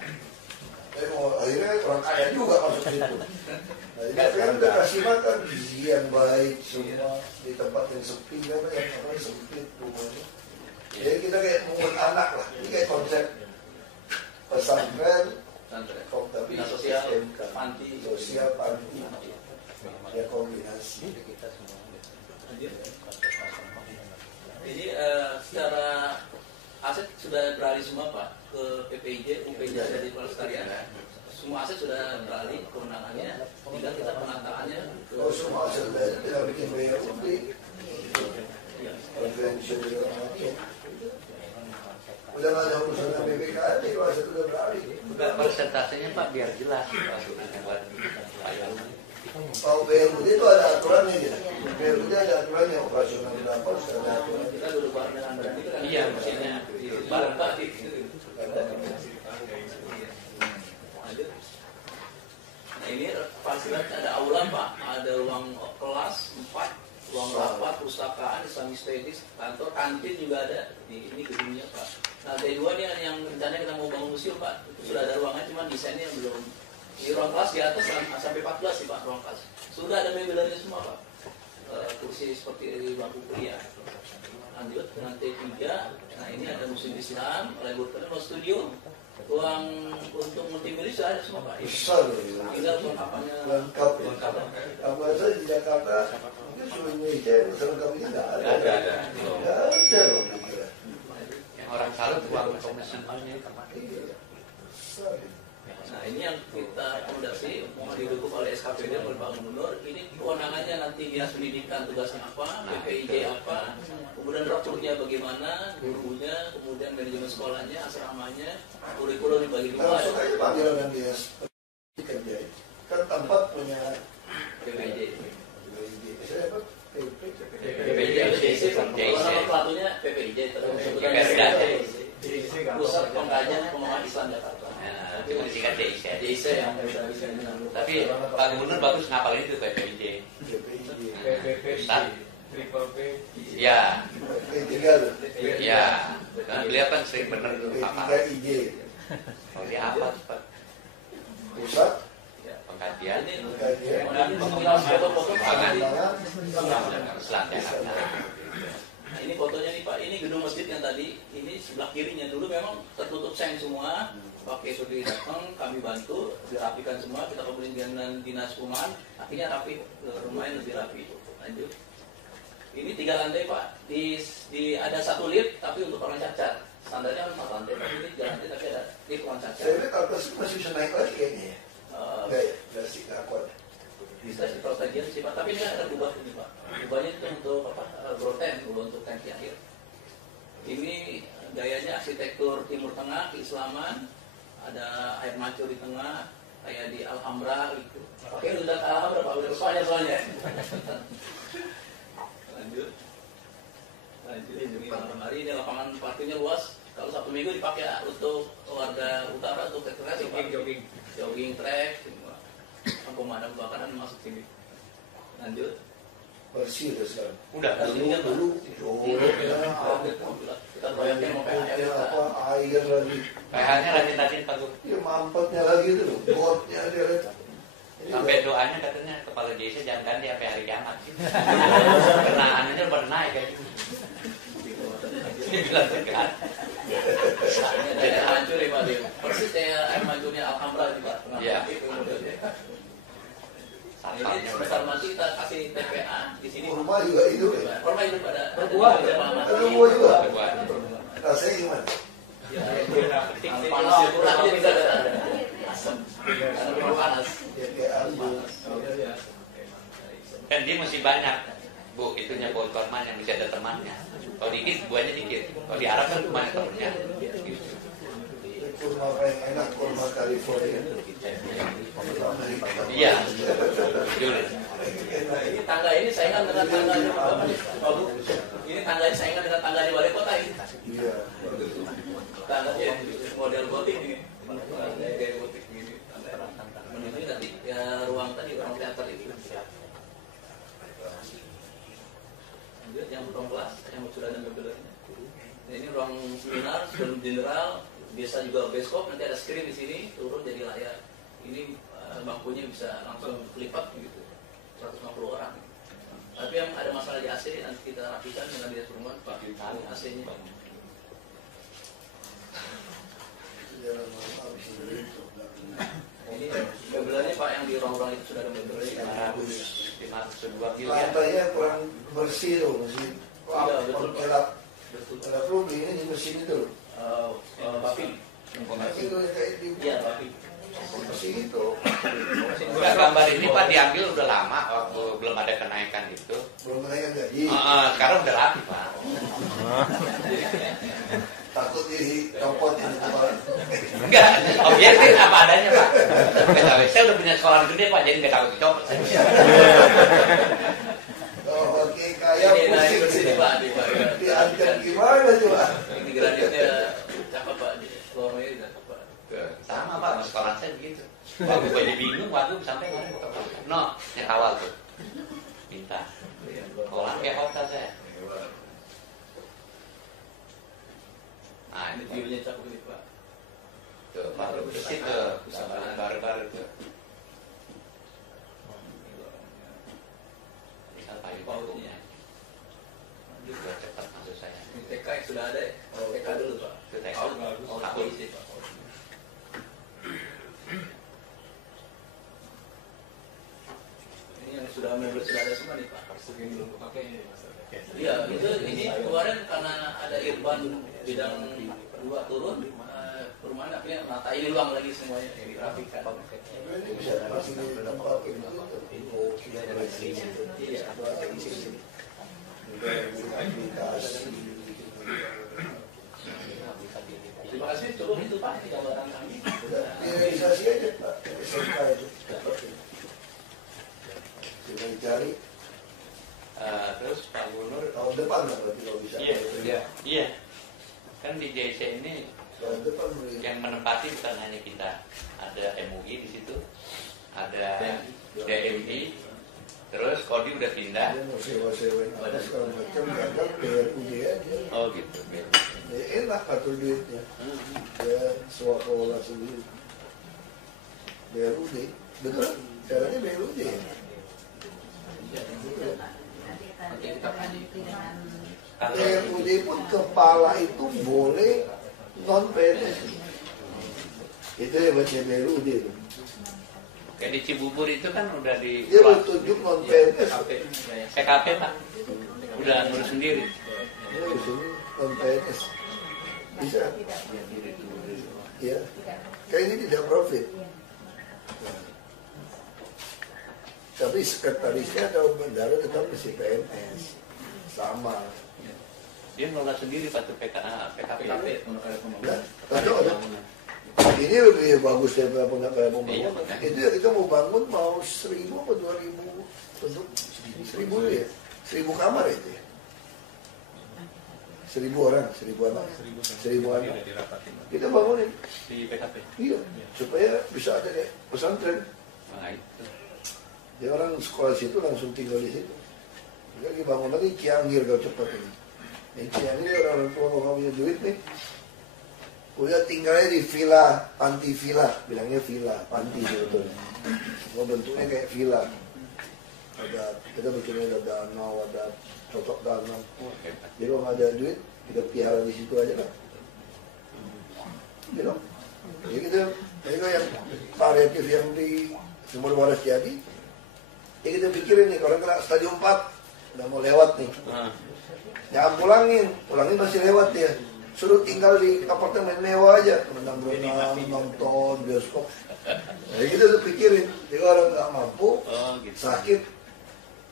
Akhirnya orang kaya juga masuk situ. Nah, jadi sekarang kita kasih makan gizi yang baik semua di tempat yang sepi, apa yang orang sempit rumahnya. Jadi kita kayak mengut anak lah. Ini kayak konsep pesantren, tapi sosial, SMK, panti, sosial panti, ya kombinasi. Jadi secara aset sudah beralih semua Pak ke PPIJ, UPJ dari Pelestarian. Semua aset sudah beralih kewenangannya, tinggal kita penataannya. Kalau semua sudah tidak bikin biaya publik, konvensi macam. Udah nggak ada urusan dengan BPKN, kalau aset sudah beralih. Enggak persentasenya Pak biar jelas. Kalau BUD itu ada aturannya gitu. BUD ada aturannya operasional berapa, ada aturan. Kita duduk bareng dengan berani itu kan. Iya, maksudnya bareng Pak. Nah ini fasilitas ada aula Pak, ada ruang kelas 4, ruang rapat, perpustakaan, Islamic Studies, kantor, kantin juga ada di ini gedungnya Pak. Nah T2 ini yang rencananya kita mau bangun museum Pak, itu sudah ada ruangan, cuma desainnya belum. Di ruang kelas di atas sampai 14 sih Pak ruang kelas. Sudah ada mebelnya semua Pak. Kursi seperti bangku kuliah. Lanjut dengan T3. Nah ini ada museum Islam, laboratorium, studio, ruang untuk multimedia sudah ada semua Pak. Besar loh. Tinggal kelengkapannya Lengkap. Apa saja di Jakarta, mungkin seluruh Indonesia yang selengkap ini nggak ada. Nggak ada. Nggak ada loh. yang orang salah uang komisi. Besar. Nah ini yang kita akomodasi mau didukung oleh SKPD oleh Pak Gubernur. Ini kewenangannya nanti dinas pendidikan tugasnya apa, PPIJ apa, kemudian rekrutnya bagaimana, gurunya, kemudian manajemen sekolahnya, asramanya, kurikulum dibagi dua. Langsung aja panggilan dan dinas pendidikan dia. Kan tempat punya PPIJ. Saya apa? PPIJ, nama pelakunya PPIJ terus Pusat Pengkajian Pengembangan Islam Jakarta. Cuma disingkat JIC yang bisa Tapi Pak Gubernur bagus ngapalin itu PPIJ. Pusat. Ya. Tinggal. Ya. Karena beliau kan sering benar hafal. P3IJ. Oh, di apa Pak? Pusat Pengkajian. Ini penggunaan foto-foto Pak. Selanjutnya. Nah, ini fotonya nih Pak, ini gedung masjid yang tadi, ini sebelah kirinya dulu memang tertutup seng semua. Pakai Sudi datang, kami bantu, dirapikan semua, kita komunikasi dengan dinas perumahan, akhirnya rapi, rumahnya lebih rapi. Lanjut. Ini 3 lantai Pak, ada 1 lift, tapi untuk orang cacat. Standarnya 4 lantai, tapi ini 3 lantai, tapi ada lift orang cacat. Saya lihat atas masih bisa naik lagi kayaknya ya. Enggak sih, nggak kuat. Bisa sih kalau kajian sih Pak, tapi ini ada berubah ini Pak. Berubahnya itu untuk apa? Broten, untuk tangki air. Ini gayanya arsitektur Timur Tengah, keislaman. Ada air mancur di tengah, kayak di Alhambra gitu. Oke, udah Alhambra Pak, udah soalnya. Lanjut. Ini malam hari, ini lapangan parkirnya luas. Kalau Sabtu Minggu dipakai untuk warga utara untuk rekreasi, jogging track, pemadam kebakaran masuk sini. Lanjut. Bersih udah sekarang. Udah. Dulu. Kita proyeknya mau PHR. Air lagi. PH-nya rajin-rajin Pak Gu. Ya mampetnya lagi itu loh. Botnya dia. Sampai doanya katanya kepala desa jangan ganti sampai hari kiamat. Karena anunya baru naik kayak gitu. Bilang tegar. Ini ada air mancur ya Pak. Persis kayak air mancurnya Alhambra nih Pak. Iya. Ini sebesar mati kita kasih TPA di sini. Rumah juga hidup ya. Rumah hidup ada Berbuah. Ada buah juga. Rasanya gimana? Panas kurangnya bisa ada asam. Karena memang panas. Ya kayak album. Dan dia masih banyak Bu, itunya pohon korma yang bisa ada temannya. Kalau dikit buahnya dikit. Kalau di Arab kan banyak temannya. Kurma paling enak kurma California. Iya. Betul. Ini tangga ini saingan dengan tangga di Bapak. Ini tangga ini saingan dengan tangga di wali kota ini. Iya. Tangga model gotik ini. Kayak gotik ini. Menuju nanti ya ruang tadi ruang teater ini. Lanjut yang ruang kelas yang sudah ada mebelnya. Ini ruang seminar sebelum general, biasa juga bioskop, nanti ada screen di sini turun jadi layar. Ini bangkunya bisa langsung lipat gitu, 150 orang. Tapi yang ada masalah di AC nanti kita rapikan dengan dinas perumahan Pak. Ini AC-nya. Ini mebelnya Pak yang di ruang-ruang itu sudah ada mebelnya. 502 miliar. Lantainya kurang bersih loh, masih Iya, betul. Ada perlu ini di mesin itu loh. Bapi. Itu kayak di Iya, Bapi. mesin itu. Enggak, gambar ini Pak diambil udah lama waktu belum ada kenaikan itu. Belum naik gaji. Sekarang udah rapi Pak. Takut dicopot ini kemarin. Enggak, objektif apa adanya Pak. Saya udah punya sekolah gede Pak, jadi nggak takut dicopot. Kalau pakai kaya Ini naik pusing. bersih Pak. Diangkat gimana coba? Ini graditnya cakep Pak. Floornya cakep Pak. Sama Pak, mas sekolah saya begitu. Waktu gue jadi bingung, waktu sampai no, yang awal tuh minta. Sekolah kayak hotel saya. Nah, Ini ini view-nya cakep ini Pak. tuh, Pak, bersih tuh, baru-baru tuh. Misal pagi pautnya, juga cepat maksud saya. Ini TK yang sudah ada ya? TK dulu Pak. Itu TK. Oh, polisi Pak. Ini yang sudah mebel sudah ada semua nih Pak. Segini belum pakai Iya, ini kemarin karena ada Irban bidang 2 turun, perumahan akhirnya nata ini ulang lagi semuanya dirapikan. Ini bisa masih di tempat itu. Iya. Terima kasih, cukup itu Pak di gambaran kami. Realisasi aja Pak. SMK itu. Sudah dicari Terus Pak Gubernur, tahun depan lah berarti kalau bisa. iya, kan di JC ini Tahun depan boleh. yang menempati bukan hanya kita, ada MUI di situ, ada DMI, terus Kodi udah pindah. Dia mau sewa-sewain apa segala macam, gagal BRUD aja. Oh gitu. Ya, enak atur duitnya. Ya swap-olah sendiri. BRUD, betul? Caranya BRUD ya. BRUD pun kepala itu boleh non PNS. Itu ya baca BRUD. Kayak di Cibubur itu kan udah di Dia udah tunjuk non PNS. PKP Pak, udah ngurus sendiri. Dia harus non PNS. Bisa. Ya. Kayak ini tidak profit. Tapi sekretarisnya atau bendara tetap masih PNS. Sama. Dia ngelola sendiri Pak tuh PKP. Nah, ada. Ini lebih bagus daripada pembangunan. Itu ya kita mau bangun mau 1.000 atau 2.000 untuk 1.000 ya, 1.000 kamar itu ya. 1.000 orang, 1.000 anak, 1.000 anak. Kita bangunin Di PKP. iya, supaya bisa ada kayak pesantren. Nah itu. Jadi orang sekolah situ langsung tinggal di situ. Kita lagi bangun lagi Cianggir kalau cepat ini. Ini Cianggir orang tua kalau nggak punya duit nih, udah tinggalnya di villa, panti villa, bilangnya villa, panti sebetulnya. Mau bentuknya kayak villa. Ada kita bikinnya ada danau, ada cocok danau. Jadi kalau nggak ada duit, kita pelihara di situ aja lah. Gitu. Jadi kita, yang variatif yang di Sumber Waras jadi, ya kita pikirin nih, kalau kena stadium 4, udah mau lewat nih. Jangan pulangin masih lewat ya. Suruh tinggal di apartemen mewah aja, berenang-berenang, nonton, bioskop. Jadi kita udah pikirin, jadi orang nggak mampu, sakit,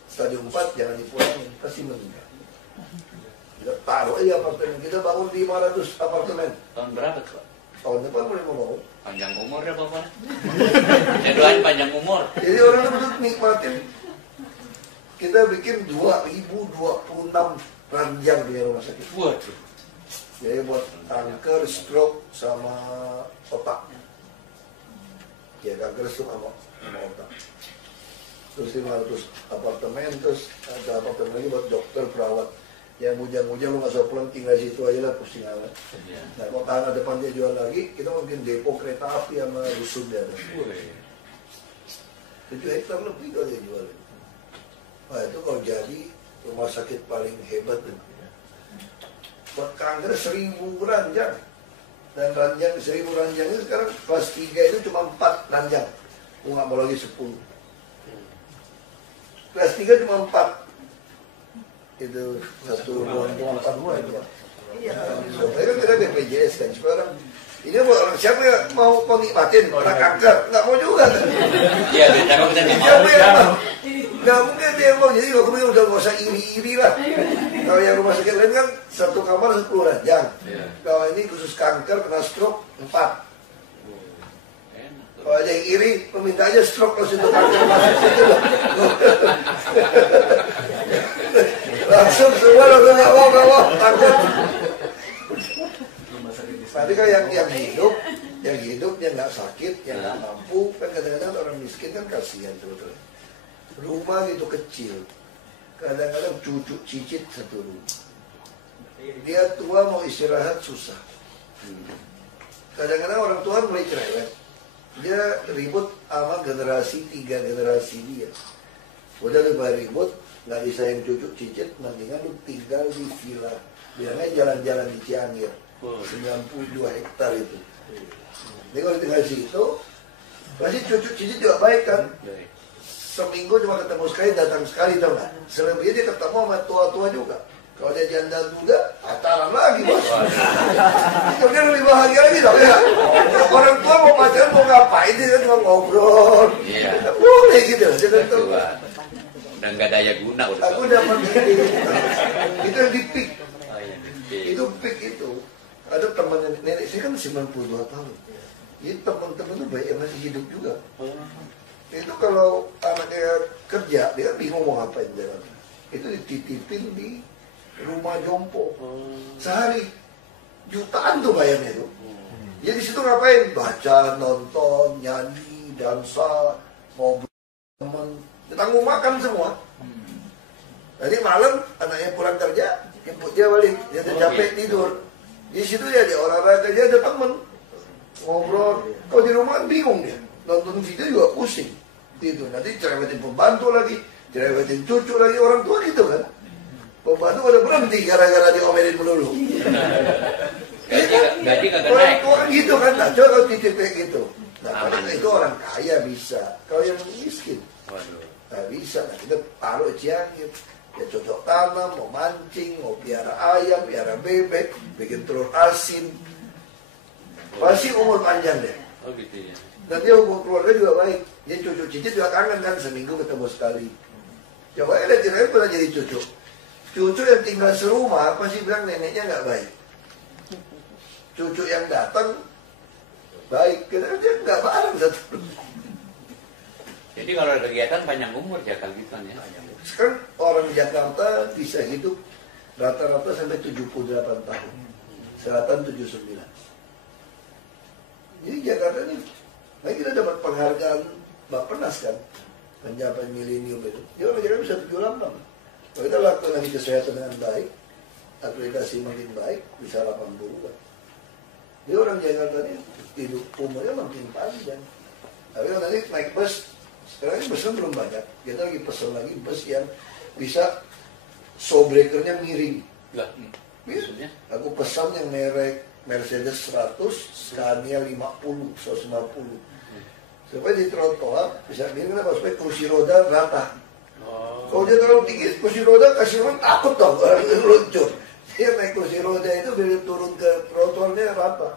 stadium 4 jangan dipulangin, pasti meninggal. Kita taruh aja apartemen, kita bangun 500 apartemen. Tahun berapa tuh Pak? Tahun depan boleh mau bangun. Panjang umur ya Bapak. Saya doain panjang umur. Jadi orang betul nikmatin. Kita bikin 2026 ranjang di rumah sakit. Waduh. Jadi buat kanker, stroke, sama otak. Ya kanker stroke sama otak. Terus 500 apartemen, terus ada apartemen lagi buat dokter, perawat. Yang bujang-bujang lu nggak usah pulang, tinggal situ aja lah, pusing amat. Nah kalau tanah depan dia jual lagi, kita mungkin depo kereta api sama rusun di atas. 7 hektar lebih kalau dia jual. Nah itu kalau jadi rumah sakit paling hebat tuh. Buat kanker 1.000 ranjang. Dan ranjang 1.000 ranjang itu sekarang kelas 3 itu cuma 4 ranjang. Aku nggak mau lagi 10. Kelas 3 cuma 4. Itu satu ruang cuma 4 ruang ya. Supaya kan kita BPJS kan. Supaya orang, ini orang siapa yang mau nikmatin orang kanker? Nggak mau juga kan. Iya, kita Siapa yang mau? Nggak mungkin dia yang mau. Jadi kalau kemudian udah nggak usah iri-iri lah. Kalau yang rumah sakit lain kan satu kamar 10 ranjang. Kalau ini khusus kanker kena stroke 4. Kalau ada yang iri, meminta aja stroke kalau situ kanker masuk situ lah. Langsung semua langsung nggak mau takut. Tapi kalau yang hidup yang nggak sakit, yang nggak mampu, kan kadang-kadang orang miskin kan kasihan sebetulnya. Rumah itu kecil, kadang-kadang cucu cicit satu rumah. Dia tua mau istirahat susah. Kadang-kadang orang tua mulai cerewet. Dia ribut sama generasi 3 generasi dia. Udah lebih ribut, nggak disayang cucu cicit, mendingan lu tinggal di villa. Bilangnya jalan-jalan di Cianggir, 92 hektar itu. Jadi kalau tinggal di situ, pasti cucu cicit juga baik kan. Seminggu cuma ketemu sekali, datang sekali, tau nggak? Selebihnya dia ketemu sama tua-tua juga. Kalau dia janda muda, pacaran lagi bos. Itu dia lebih bahagia lagi tau ya. Orang tua mau pacaran mau ngapain, dia cuma ngobrol. Boleh gitu, jangan tahu. Udah nggak daya guna udah. Aku dapat ini, itu yang di peak. Itu peak itu. Ada teman nenek saya kan 92 tahun. Jadi teman-teman itu banyak yang masih hidup juga. Itu kalau anaknya kerja, dia kan bingung mau ngapain jalan. Itu dititipin di rumah jompo. Sehari jutaan tuh bayarnya itu. Jadi di situ ngapain? Baca, nonton, nyanyi, dansa, ngobrol teman. Tanggung makan semua. Jadi malam anaknya pulang kerja, jemput dia balik. Dia capek tidur. Di situ ya dia olahraga, dia ada temen ngobrol. Kalau di rumah bingung dia, nonton video juga pusing. Itu nanti cerewetin pembantu lagi, cerewetin cucu lagi, orang tua gitu kan. Pembantu pada berhenti gara-gara diomelin melulu. Gaji kagak Orang naik. tua kan gitu kan, nah coba kalau titip kayak gitu. Nah kalau itu orang kaya bisa, kalau yang miskin Waduh. nggak bisa. Nah kita taruh cianjur, ya cocok tanam, mau mancing, mau piara ayam, piara bebek, bikin telur asin, pasti umur panjang deh. Oh gitu ya. Dan dia hubungan keluarga juga baik. Dia cucu cicit juga kangen kan, seminggu ketemu sekali. Coba lihat dia pernah jadi cucu. Cucu yang tinggal serumah pasti bilang neneknya nggak baik. Cucu yang datang baik, karena dia nggak bareng satu. Jadi kalau ada kegiatan panjang umur Jakal gitu kan ya. Sekarang orang Jakarta bisa hidup rata-rata sampai 78 tahun. Selatan 79. Jadi Jakarta ini, nah kita dapat penghargaan Bappenas kan, pencapaian milenium itu. Dia orang Jakarta bisa 78. Kalau kita lakukan lagi kesehatan dengan baik, aplikasi makin baik, bisa 80-an. Dia orang Jakarta ini hidup umurnya makin panjang. Tapi kalau nanti naik bus, sekarang ini busnya belum banyak. Kita lagi pesen lagi bus yang bisa showbreakernya miring. Lah, Maksudnya? Aku pesan yang merek Mercedes 100, Scania 50, 150. Supaya di trotoar bisa miring, kenapa? Supaya kursi roda rata. Kalau dia terlalu tinggi, kursi roda kasih orang takut dong, orang luncur. Dia naik kursi roda itu biar turun ke trotoarnya rata.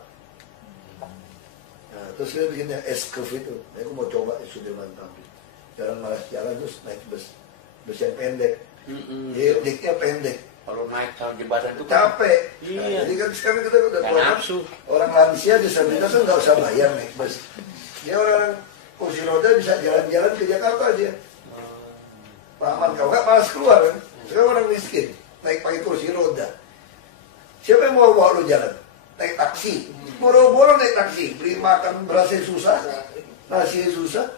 Nah, terus dia bikin yang S-curve itu. Nah, aku mau coba di Sudirman Tamrin. Jalan malas jalan terus naik bus yang pendek. Dia liftnya pendek. kalau naik sama jembatan itu kan Capek. Iya. Nah, jadi kan sekarang kita udah Nggak tua. nafsu. Orang lansia disabilitas kan nggak usah bayar naik bus. Dia orang kursi roda bisa jalan-jalan ke Jakarta aja. Paman kalau nggak malas keluar kan. Sekarang orang miskin naik pakai kursi roda. Siapa yang mau bawa lu jalan? Naik taksi. Boro-boro naik taksi. Beli makan berasnya susah, nasi susah.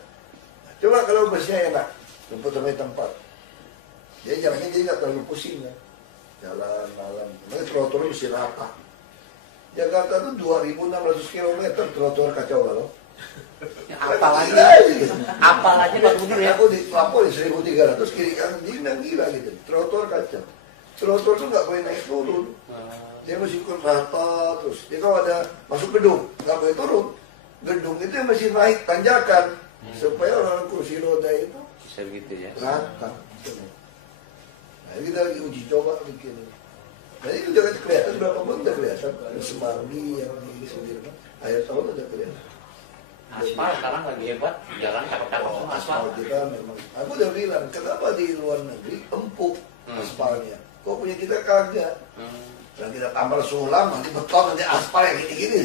Coba kalau busnya enak, tempat. Jadi jalannya jadi nggak terlalu pusing kan. Jalan malam, makanya trotoarnya mesti rata. Jakarta tuh 2.600 km trotoar kacau balau. apalagi Pak Gubernur ya. Aku di Lampung di 1.300 kiri kanan gila gitu. Trotoar kacau. Trotoar tuh nggak boleh naik turun. Dia mesti ikut rata terus. Dia kalau ada masuk gedung nggak boleh turun. Gedung itu masih naik tanjakan supaya orang kursi roda itu Bisa begitu ya. rata. Nah, kita lagi uji coba bikin. Nah, ini udah kelihatan berapa bulan udah kelihatan. Semanggi yang di Sudirman, akhir tahun udah kelihatan. Aspal sekarang lagi hebat, jalan cakep-cakep semua aspal. Aspal kita memang. Aku udah bilang, kenapa di luar negeri empuk aspalnya? Kok punya kita kagak? Dan kita tambal sulam, nanti beton, nanti aspal yang gini-gini.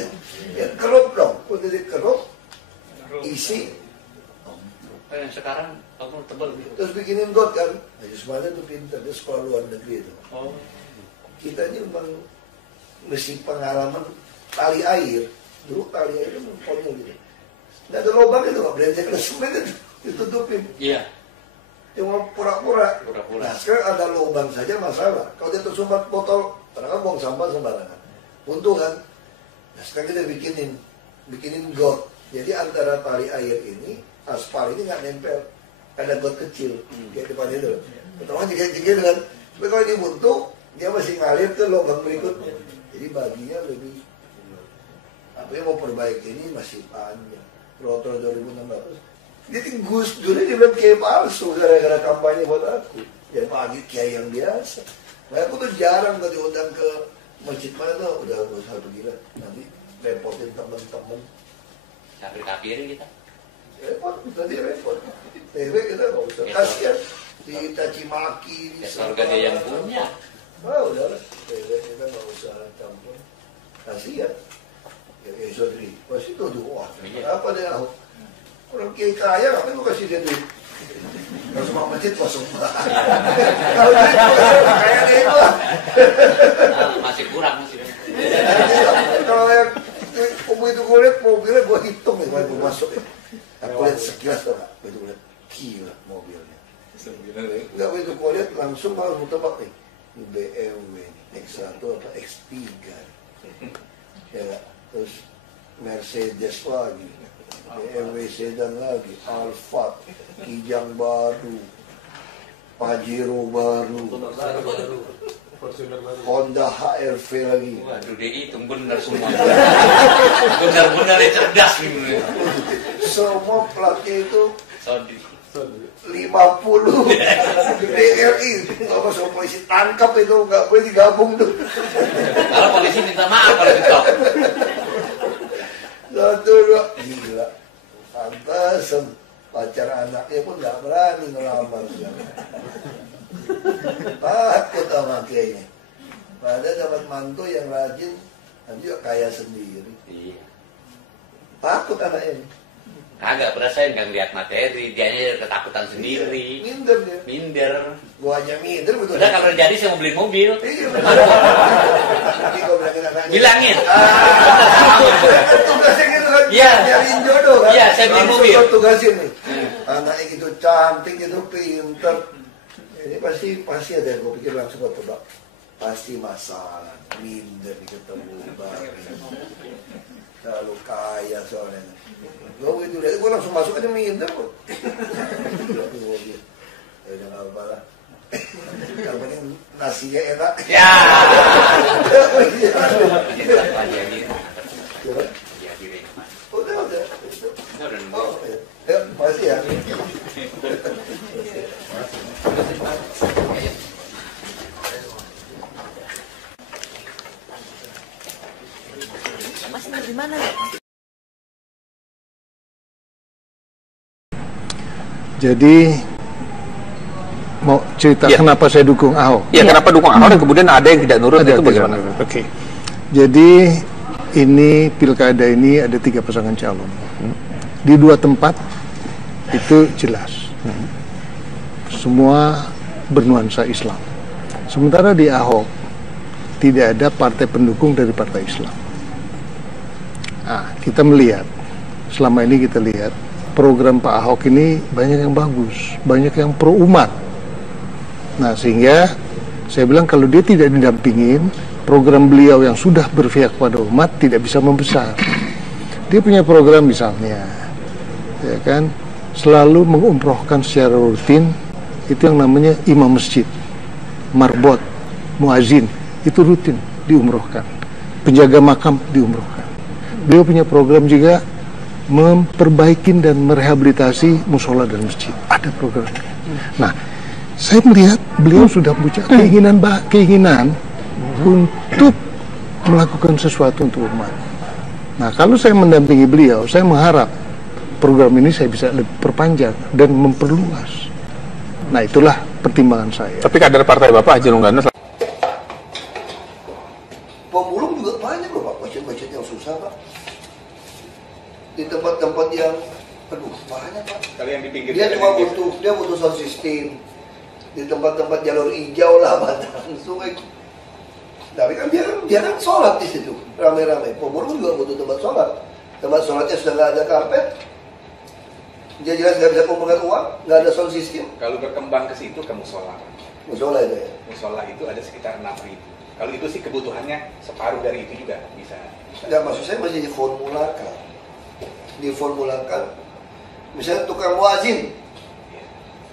Ya kerup dong. Kok jadi kerup, isi. Sekarang kamu tebel gitu. Terus bikinin got kan. Nah, Yusmana tuh pintar, dia sekolah luar negeri itu. Oh. Kita ini memang mesti pengalaman tali air. Dulu tali air itu konyol gitu. Nggak ada lubang itu, nggak belanja ke semen itu. Ditutupin. Iya. Cuma pura-pura. Pura-pura. Nah sekarang ada lubang saja masalah. Kalau dia tersumbat botol, karena kan buang sampah sembarangan. Untung kan. Nah sekarang kita bikinin got. Jadi antara tali air ini, aspal ini nggak nempel. Ada got kecil kayak depan itu. Pertama jegel-jegel kan. Tapi kalau ini buntu, dia masih ngalir ke lubang berikutnya. Jadi baginya lebih. Apa yang mau perbaiki ini masih panjang. Trotoar 2.600. Jadi Gus Dur ini bilang kiai palsu gara-gara kampanye buat aku. Ya pagi kiai yang biasa. Nah, aku tuh jarang gak diundang ke masjid mana, udah gak usah begila. Nanti repotin temen-temen. Kafir-kafirin kita. Repot, tadi repot. TV kita gak usah. Kasihan di caci maki. Di Surga dia yang punya. Ah udahlah, TV kita gak usah campur. Kasihan. Ya Sodri, pasti tuh wah, apa dia Ahok? Orang kiai kaya, apa gue kasih dia duit? Kalau semua masjid kosong. Kalau duit kaya dia itu. Masih kurang masih. Kalau yang begitu gue lihat mobilnya gue hitung nih, gue masuk ya. Aku lihat sekilas tuh nggak, begitu gue lihat gila mobilnya. Nggak begitu gue lihat langsung malah gue tebak nih, ini BMW X1 apa X3. Ya, terus Mercedes lagi, BMW sedan lagi, Alphard, Kijang baru, Pajero baru, Honda HR-V lagi. Waduh, DI itu benar semua. Benar-benar cerdas nih. Semua platnya itu Sodi. 50 DRI. Kalau masuk polisi tangkap itu nggak boleh digabung tuh. Kalau polisi minta maaf kalau ditop. 1, 2, gila. Pantesan pacar anaknya pun nggak berani ngelamar. Takut sama kayaknya. Padahal dapat mantu yang rajin, dan juga kaya sendiri. Iya. Takut anaknya. Kagak perasaan nggak lihat materi, dianya ketakutan sendiri. Minder dia. Minder. Gua aja minder betul. Udah kalau jadi saya mau beli mobil. Iya. Nanti gua bilangin anaknya. Bilangin. Tugasnya gitu kan. Iya. Nyariin jodoh kan. Iya, saya beli Langsung mobil. gua tugasin nih. Anaknya gitu cantik, gitu pinter. Ini pasti ada yang gua pikir langsung gua tebak. Pasti masalah. Minder ketemu bareng. Terlalu kaya soalnya. Gue itu lihat, gue langsung masuk aja minder kok. Ya udah nggak apa lah. Yang penting nasinya enak. Ya. Udah. Oh, ya, makasih ya. Mas di mana? Jadi mau cerita kenapa saya dukung Ahok? Ya, kenapa dukung Ahok dan kemudian ada yang tidak nurut itu bagaimana? Oke. Jadi ini pilkada ini ada 3 pasangan calon. Di 2 tempat itu jelas. Semua bernuansa Islam. Sementara di Ahok tidak ada partai pendukung dari partai Islam. Nah, kita melihat selama ini kita lihat program Pak Ahok ini banyak yang bagus, banyak yang pro umat. Nah, sehingga saya bilang kalau dia tidak didampingin, program beliau yang sudah berpihak pada umat tidak bisa membesar. Dia punya program misalnya, ya kan, selalu mengumrohkan secara rutin, itu yang namanya imam masjid, marbot, muazin, itu rutin diumrohkan. Penjaga makam diumrohkan. Beliau punya program juga memperbaiki dan merehabilitasi musola dan masjid. Ada programnya. Nah, saya melihat beliau sudah punya keinginan untuk melakukan sesuatu untuk umat. Nah, kalau saya mendampingi beliau, saya mengharap program ini saya bisa lebih perpanjang dan memperluas. Nah, itulah pertimbangan saya. Tapi kader partai Bapak Haji Lunggana Pemulung juga banyak loh Pak, budget yang susah Pak. Di tempat-tempat yang banyak Pak. Kalau yang di pinggir dia cuma butuh sound system. Di tempat-tempat jalur hijau lah, batang sungai. Tapi kan dia kan sholat di situ, ramai-ramai. Pemulung juga butuh tempat sholat. Tempat sholatnya sudah nggak ada karpet. Dia jelas nggak bisa kumpulkan uang, nggak ada sound system. Kalau berkembang ke situ ke musola. Musola itu ya. Musola itu ada sekitar 6.000. Kalau itu sih kebutuhannya separuh dari itu juga bisa. Nggak, maksud saya masih diformulakan. Misalnya tukang muazin. Ya,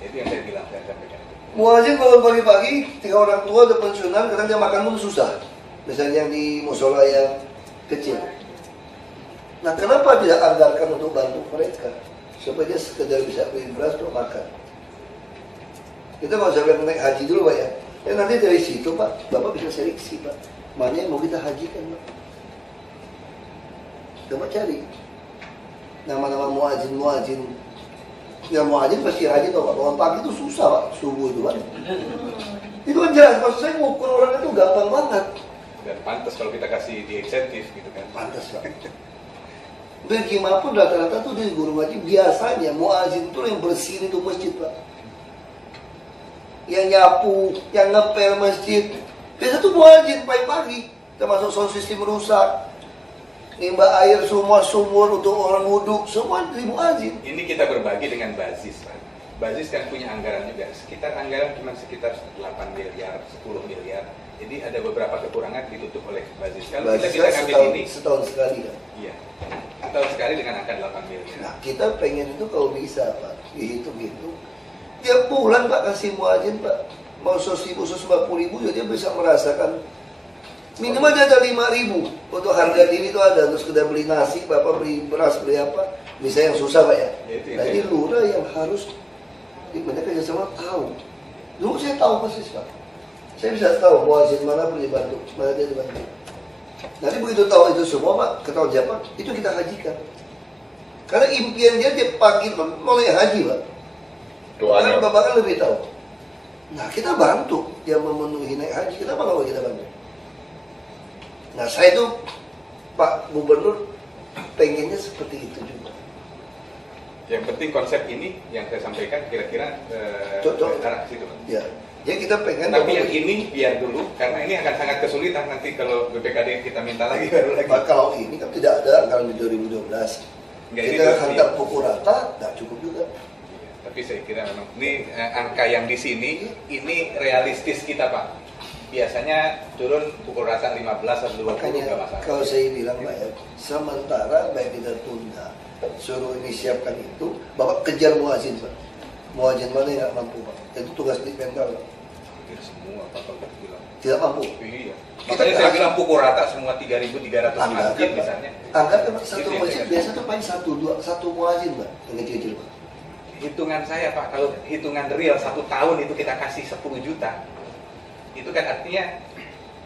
itu yang saya bilang, saya sampaikan. Muazin bangun pagi-pagi, 3 orang tua udah pensiunan, kadang dia makan pun susah. Misalnya yang di musola yang kecil. Nah, kenapa tidak anggarkan untuk bantu mereka? Supaya dia sekedar bisa beli beras untuk makan. Kita mau sampai naik haji dulu Pak ya. Ya nanti dari situ Pak, Bapak bisa seleksi Pak. Mana yang mau kita hajikan Pak. Coba cari nama-nama muazin. Ya muazin pasti haji tau Pak. Bangun pagi itu susah Pak, subuh itu Pak. Itu kan jelas, maksud saya ngukur orang itu gampang banget. Dan pantas kalau kita kasih di insentif gitu kan. Pantas Pak. Bagaimanapun rata-rata tuh dari guru ngaji biasanya muazin itu yang bersihin itu masjid Pak. Yang nyapu, yang ngepel masjid. Biasa tuh muazin pagi-pagi. Termasuk sound system rusak. Nimba air semua sumur untuk orang wudhu, semua dari muazin. Ini kita berbagi dengan basis Pak. Bazis kan punya anggaran juga, anggaran cuma sekitar 8 miliar, 10 miliar. Jadi ada beberapa kekurangan ditutup oleh Bazis. Kalau kita ngambil ini setahun sekali kan? Iya, setahun sekali dengan angka 8 miliar. Nah, kita pengen itu kalau bisa Pak, dihitung-hitung. Tiap bulan Pak kasih muazin Pak, mau 100.000, 150.000, ya dia bisa merasakan minimal dia ada 5.000 untuk harga diri itu ada, terus kita beli nasi, Bapak beli beras, beli apa, misalnya yang susah Pak ya. Nah ini lurah yang harus dimana kerjasama tahu. Dulu saya tahu persis Pak, saya bisa tahu muazin mana perlu dibantu, mana dia dibantu. Nanti begitu tahu itu semua Pak, ketahuan siapa, itu kita hajikan. Karena impian dia tiap pagi mulai haji Pak. Karena Bapak kan lebih tahu. Nah kita bantu dia memenuhi naik haji, kenapa kalau kita bantu? Nah saya itu Pak Gubernur pengennya seperti itu juga. Yang penting konsep ini yang saya sampaikan kira-kira arah ke situ. Ya, jadi kita pengen. Tapi yang ini biar dulu, karena ini akan sangat kesulitan nanti kalau BPKD kita minta lagi baru lagi. Nah, kalau ini kan tidak ada anggaran di 2012. Kita hantar pukul rata, tidak cukup juga. Tapi saya kira memang ini angka yang di sini ini realistis kita Pak. Biasanya turun pukul rata 15 atau 20 nggak masalah. Kalau saya bilang Pak ya, sementara baik kita tunda, suruh ini siapkan itu, Bapak kejar muazin Pak. Muazin mana yang mampu Pak? Itu tugas di Mental Pak. Tidak semua Pak kalau bilang. Tidak mampu. Iya. Makanya saya bilang pukul rata semua 3.300 masjid misalnya. Angkat satu masjid biasa tuh paling satu muazin Pak, yang kecil-kecil Pak. Hitungan saya Pak, kalau hitungan real 1 tahun itu kita kasih 10 juta. Itu kan artinya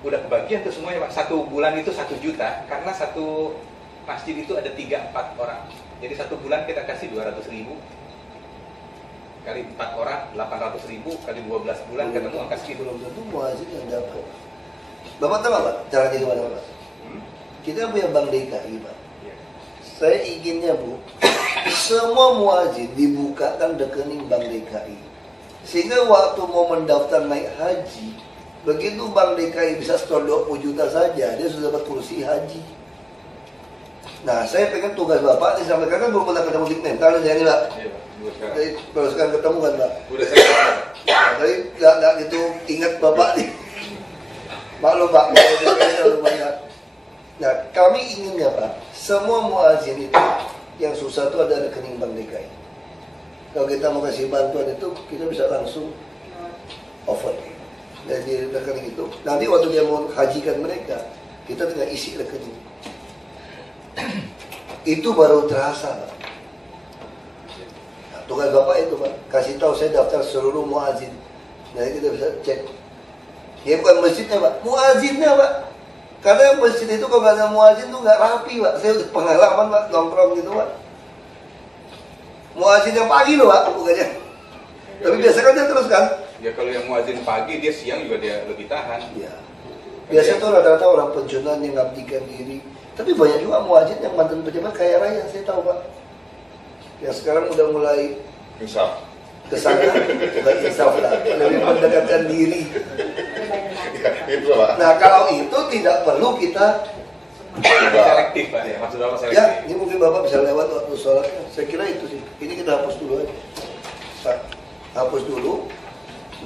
udah kebagian tuh semuanya Pak. 1 bulan itu 1 juta, karena satu masjid itu ada 3-4 orang. Jadi 1 bulan kita kasih 200.000 kali 4 orang 800.000 kali 12 bulan ketemu angka segitu. Belum tentu muazin yang dapat. Bapak tahu Pak caranya gimana Pak? Kita punya Bank DKI Pak. Ya. Saya inginnya Bu, semua muazin dibukakan rekening Bank DKI. Sehingga waktu mau mendaftar naik haji, begitu Bank DKI bisa store 20 juta saja, dia sudah dapat kursi haji. Nah, saya pengen tugas Bapak nih, sampai kan belum pernah ketemu di Mental nih ini Pak. Iya Pak, Jadi baru sekarang ketemu kan Pak. udah saya Nah, tapi nggak gitu ingat Bapak nih. Maklum Pak, lumayan. Nah, kami inginnya Pak, semua muazin itu yang susah itu ada rekening Bank DKI. Kalau kita mau kasih bantuan itu, kita bisa langsung offer dari rekening itu. Nanti waktu dia mau hajikan mereka, kita tinggal isi rekening. Itu baru terasa Pak. Nah, tugas Bapak itu Pak, kasih tahu saya daftar seluruh muazin. Jadi kita bisa cek. Ya bukan masjidnya Pak, muazinnya Pak. Karena masjid itu kalau nggak ada muazin tuh nggak rapi Pak. Saya udah pengalaman Pak, nongkrong gitu Pak. Muazin yang pagi loh Pak, bukannya. Tapi biasa kan dia terus kan? Ya kalau yang muazin pagi, dia siang juga dia lebih tahan. Ya. Biasa tuh rata-rata orang pensiunan yang ngabdikan diri. Tapi banyak juga muazin yang mantan pejabat kaya raya, saya tahu Pak. Yang sekarang udah mulai Insaf. kesana, bukan insaf lah, lebih mendekatkan diri. Itu Pak. Nah kalau itu tidak perlu kita Selektif Pak ya, maksud Bapak selektif. ya, ini mungkin Bapak bisa lewat waktu sholat. Saya kira itu sih. Ini kita hapus dulu aja. Pak, hapus dulu.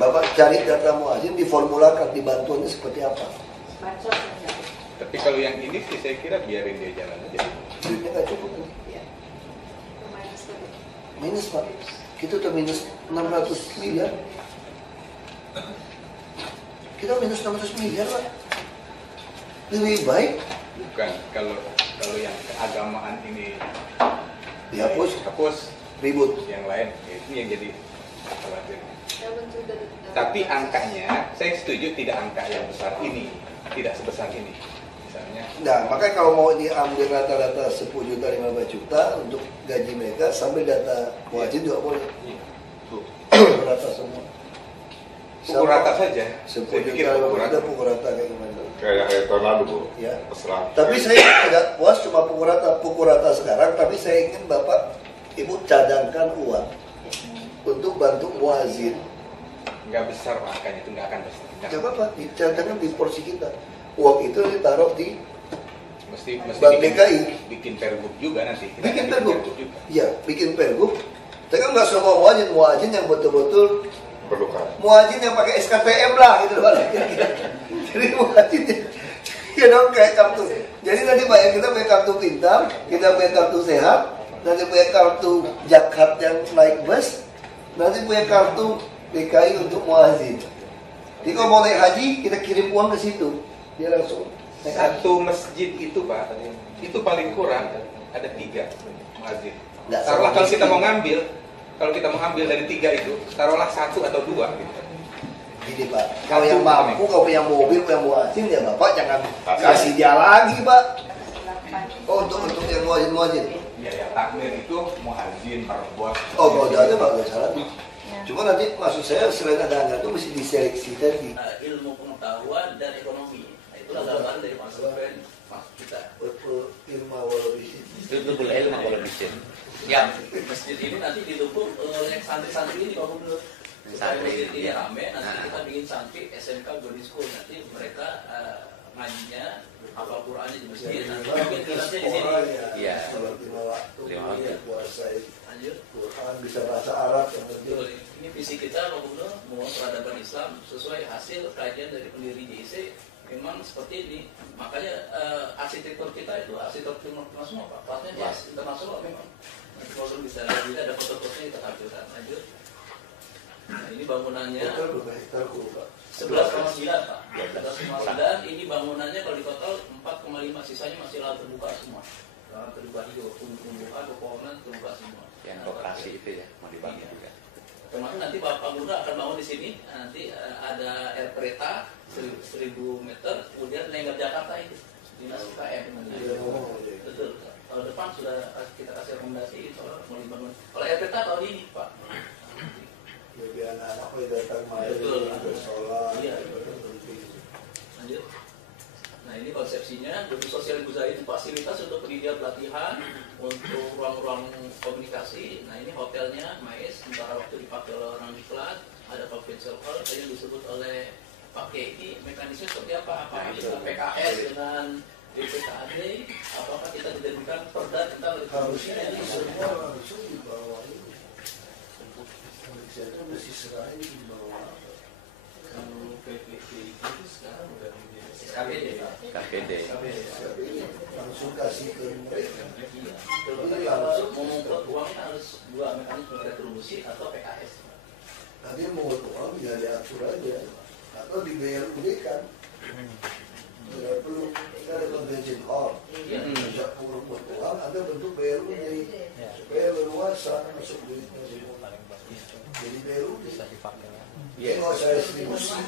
Bapak cari data muazin, diformulakan, dibantuannya seperti apa. Tapi kalau yang ini sih saya kira biarin dia jalan aja. Duitnya nggak cukup kan? Minus Pak. Kita udah minus 600 miliar. Kita minus 600 miliar Pak. Lebih baik Bukan, kalau yang keagamaan ini dihapus, ribut. yang lain, ya itu yang jadi khawatir. Tapi angkanya, saya setuju tidak angka yang besar ini, tidak sebesar ini. Misalnya. Nah, makanya kalau mau diambil rata-rata 10 juta, 15 juta untuk gaji mereka, sambil data muazin juga boleh. Rata semua. Pukul rata saja. 10 Saya pikir juta, pukul 15 rata. juta pukul rata kayak gimana. Kayak tahun lalu Bu. Ya. Terserah. Tapi saya tidak puas cuma pukul rata sekarang, tapi saya ingin Bapak, Ibu cadangkan uang untuk bantu muazin. Nggak besar Pak, angkanya itu nggak akan besar. Tidak apa-apa, cadangkan di porsi kita. Uang itu ditaruh di Mesti Bank DKI. bikin pergub juga nanti. Bikin pergub. juga. Ya, bikin pergub. Tapi kan nggak semua muadzin yang betul-betul Perlukan. muadzin yang pakai SKTM lah gitu loh. Jadi muadzin ya dong kayak kartu. Jadi nanti banyak kita punya kartu pintar, kita punya kartu sehat, nanti punya kartu zakat yang naik bus, nanti punya kartu DKI untuk muadzin. Jadi kalau mau naik haji kita kirim uang ke situ, dia langsung naik haji. Satu masjid itu Pak, itu paling kurang ada 3 muadzin. Nggak Taruhlah sama kalau kita mau ambil dari 3 itu, taruhlah 1 atau 2 gitu. Jadi Pak, kalau yang mampu, kalau punya mobil, punya muadzin ya Bapak jangan kasih dia lagi Pak. Oh untuk yang muadzin. Ya yang takmir itu muadzin, marbot. Oh kalau udah ada bagus salah. Cuma nanti maksud saya selain ada anggaran itu mesti diseleksi tadi. Ilmu pengetahuan dan ekonomi. Nah, itulah gambaran dari maksud kita. Ilmu walabisin. Itu boleh ilmu walabisin. Ya, masjid ini nanti didukung oleh santri-santri ini Pak Gubernur. Supaya masjid ini rame, nanti kita bikin santri SMK Golden School. Nanti mereka ngajinya hafal Qur'annya di masjid. Nanti mungkin kelasnya di sini. Iya. 5 waktu. 5 waktu. Puasa Lanjut. Quran bisa bahasa Arab yang Betul. Ini visi kita Pak Gubernur mau peradaban Islam sesuai hasil kajian dari pendiri JIC. Memang seperti ini. Makanya arsitektur kita itu arsitektur internasional Pak. Platnya dia internasional memang. Nanti kalau bisa lihat ada foto-fotonya kita tampilkan. Lanjut. Nah, ini bangunannya 11,9 Pak. 11,9 ini bangunannya kalau di total 4,5, sisanya masih lahan terbuka semua. Lahan terbuka hijau, tumbuhan, pepohonan terbuka semua. Yang operasi itu ya mau dibangun juga. Termasuk nanti Bapak Gubernur akan bangun di sini. Nanti ada air kereta 1000 meter, kemudian lengkap Jakarta itu dinas UKM. Betul. Tahun depan sudah kita kasih rekomendasi soal mau dibangun. Kalau air kereta tahun ini Pak. Jadi anak-anak boleh datang main, bersolat, lanjut. Nah ini konsepsinya, gedung sosial Ibu Zahid itu fasilitas untuk pendidikan pelatihan, untuk ruang-ruang komunikasi. Nah ini hotelnya, Mais, sementara waktu dipakai oleh orang diklat, ada confidential hall, yang disebut oleh Pak K. Ini mekanisme seperti apa? Apakah kita PKS dengan BPKAD, apakah kita dijadikan perda tentang retribusi? harusnya ini semua langsung di bawah ini. Itu mesti serahin di bawah. Kalau PPP itu sekarang udah menjadi SKPD Pak. KPD. Langsung kasih ke mereka. Jadi langsung mengumpul uangnya harus 2 mekanisme retribusi atau PKS. Nanti mau uang ya diatur aja. Atau di BRUD kan. Tidak perlu, kita ada convention hall. Bisa kurang buat uang, ada bentuk BRUD. Supaya leluasa masuk duitnya semua. Jadi BRUD bisa dipakai. Ini nggak usah distribusi.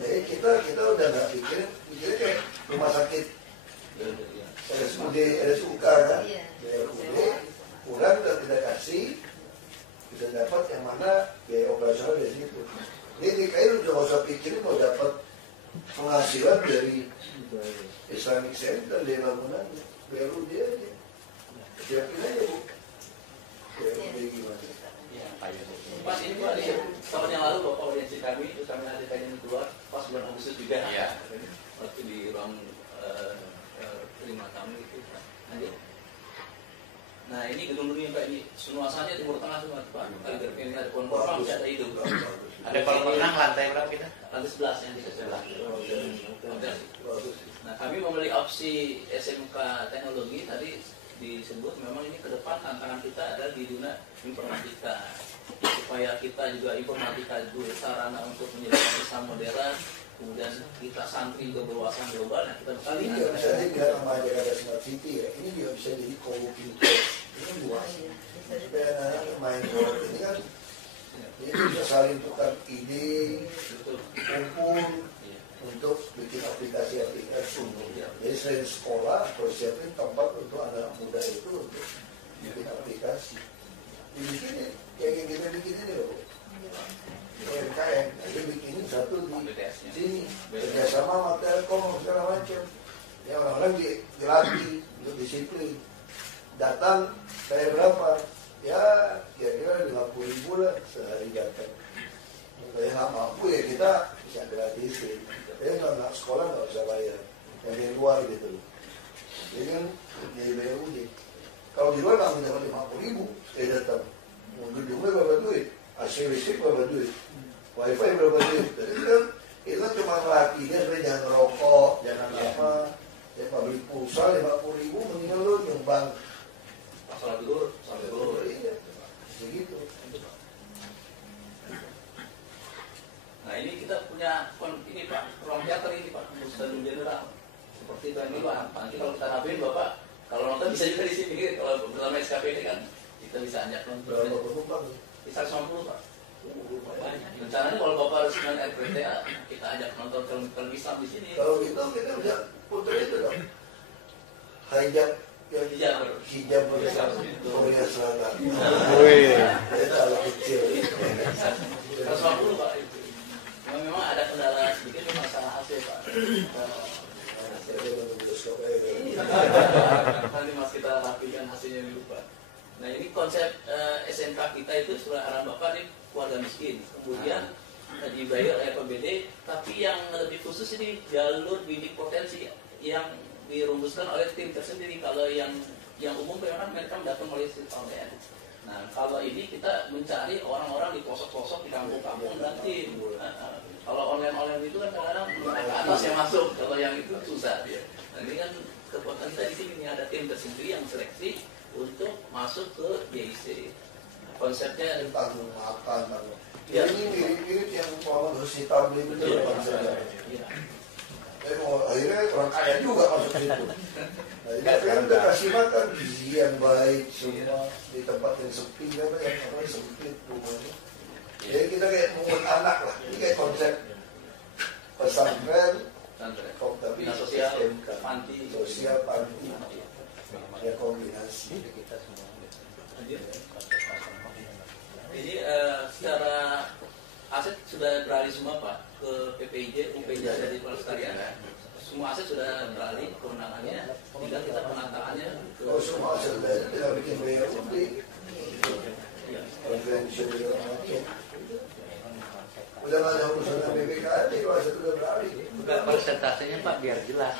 Jadi kita udah nggak pikirnya kayak rumah sakit RSUD, RSUK kan, BRUD kurang udah kita kasih, bisa dapat yang mana biaya operasional dari situ. Ini DKI udah nggak usah pikirin mau dapat penghasilan dari Islamic Center dari bangunan BRUD aja. Kira-kira aja Bu, BRUD gimana? Pas ini Pak, tahun yang lalu Bapak audiensi kami itu kami ada kajian keluar pas bulan Agustus juga. Iya. Waktu di ruang terima tamu itu. Lanjut. Nah ini gedung-gedungnya Pak, ini nuansanya Timur Tengah semua Pak. Ini ada pohon korang, ada itu. Ada kolam renang lantai berapa kita? Lantai 11 yang kita sebelah. Nah kami memilih opsi SMK teknologi tadi disebut memang ini ke depan tantangan kita adalah di dunia informatika, supaya kita juga informatika itu sarana untuk menyediakan Islam modern, kemudian kita santri juga berwawasan global. Nah kita Ini nggak bisa jadi sama Jakarta Smart City ya, ini juga bisa jadi co-working place. Ini luas supaya anak-anak main bola ini kan ini bisa saling tukar ide, kumpul untuk bikin aplikasi-aplikasi. Jadi selain sekolah, persiapin tempat untuk anak muda itu untuk bikin aplikasi. Dibikin ya, kayak kita bikin ini loh. UMKM, kita bikinin satu di sini, kerjasama sama Telkom segala macam. Ya orang-orang dilatih untuk disiplin. Datang kayak berapa? Ya kira-kira 50.000 lah sehari datang. Kalau yang nggak mampu ya kita bisa gratisin. Tapi nggak sekolah nggak usah bayar. Yang dari luar gitu loh. Jadi kan jadi BRUD. Kalau di luar nggak dapat 50.000, saya datang. Gedungnya berapa duit? AC listrik berapa duit? Wifi berapa duit? Jadi kan itu cuma melatihnya supaya jangan rokok, jangan apa, ya beli pulsa 50.000 mendingan lu nyumbang. Salah tidur, Iya, begitu. Nah ini kita punya ini Pak, ruang teater ini Pak, Stadion Jenderal. Seperti itu ini Pak. Nanti kalau kita rapiin Bapak, kalau nonton bisa juga di sini. Kalau dalam SKPD kan kita bisa ajak nonton. Berapa penumpang? Bisa 150 Pak. Banyak. Rencananya kalau Bapak harus main RPTA, kita ajak nonton film Islam di sini. Kalau gitu kita bisa putar itu dong. Hijab yang hijab Korea Selatan. Itu ala kecil. 150 Pak itu. Memang ada kendala sedikit di masalah AC Pak. Nanti mas kita rapikan hasilnya dulu Pak. Nah ini konsep SMK kita itu sesuai arahan Bapak nih keluarga miskin. Kemudian dibayar oleh APBD, tapi yang lebih khusus ini jalur bidik potensi yang dirumuskan oleh tim tersendiri. Kalau yang umum memang mereka datang oleh OBN. Nah kalau ini kita mencari orang-orang di posok-posok di kampung-kampung dan tim. Kalau online itu kan kadang-kadang ke atas yang masuk, kalau yang itu susah dia. Nah ini kan kekuatan kita di sini ada tim tersendiri yang seleksi untuk masuk ke JIC. Konsepnya tanggung makan, ya. Ini mirip-mirip yang Muhammad Husni Tabli itu konsepnya. Akhirnya orang kaya juga masuk situ. Nah, ini kan udah kasih makan gizi yang baik semua di tempat yang sepi, kan yang sempit rumahnya. Jadi kita kayak mengut anak lah. Ini kayak konsep pesantren, tapi sosial, SMK, panti, sosial panti, ya kombinasi. Jadi secara aset sudah beralih semua Pak ke PPIJ, UPJ dari Pelestarian. Semua aset sudah beralih kewenangannya, tinggal kita penataannya. Kalau semua aset tidak bikin biaya publik, konvensi udah nggak ada urusan dengan BPKM, kalau aset udah beralih. Enggak, persentasenya Pak biar jelas.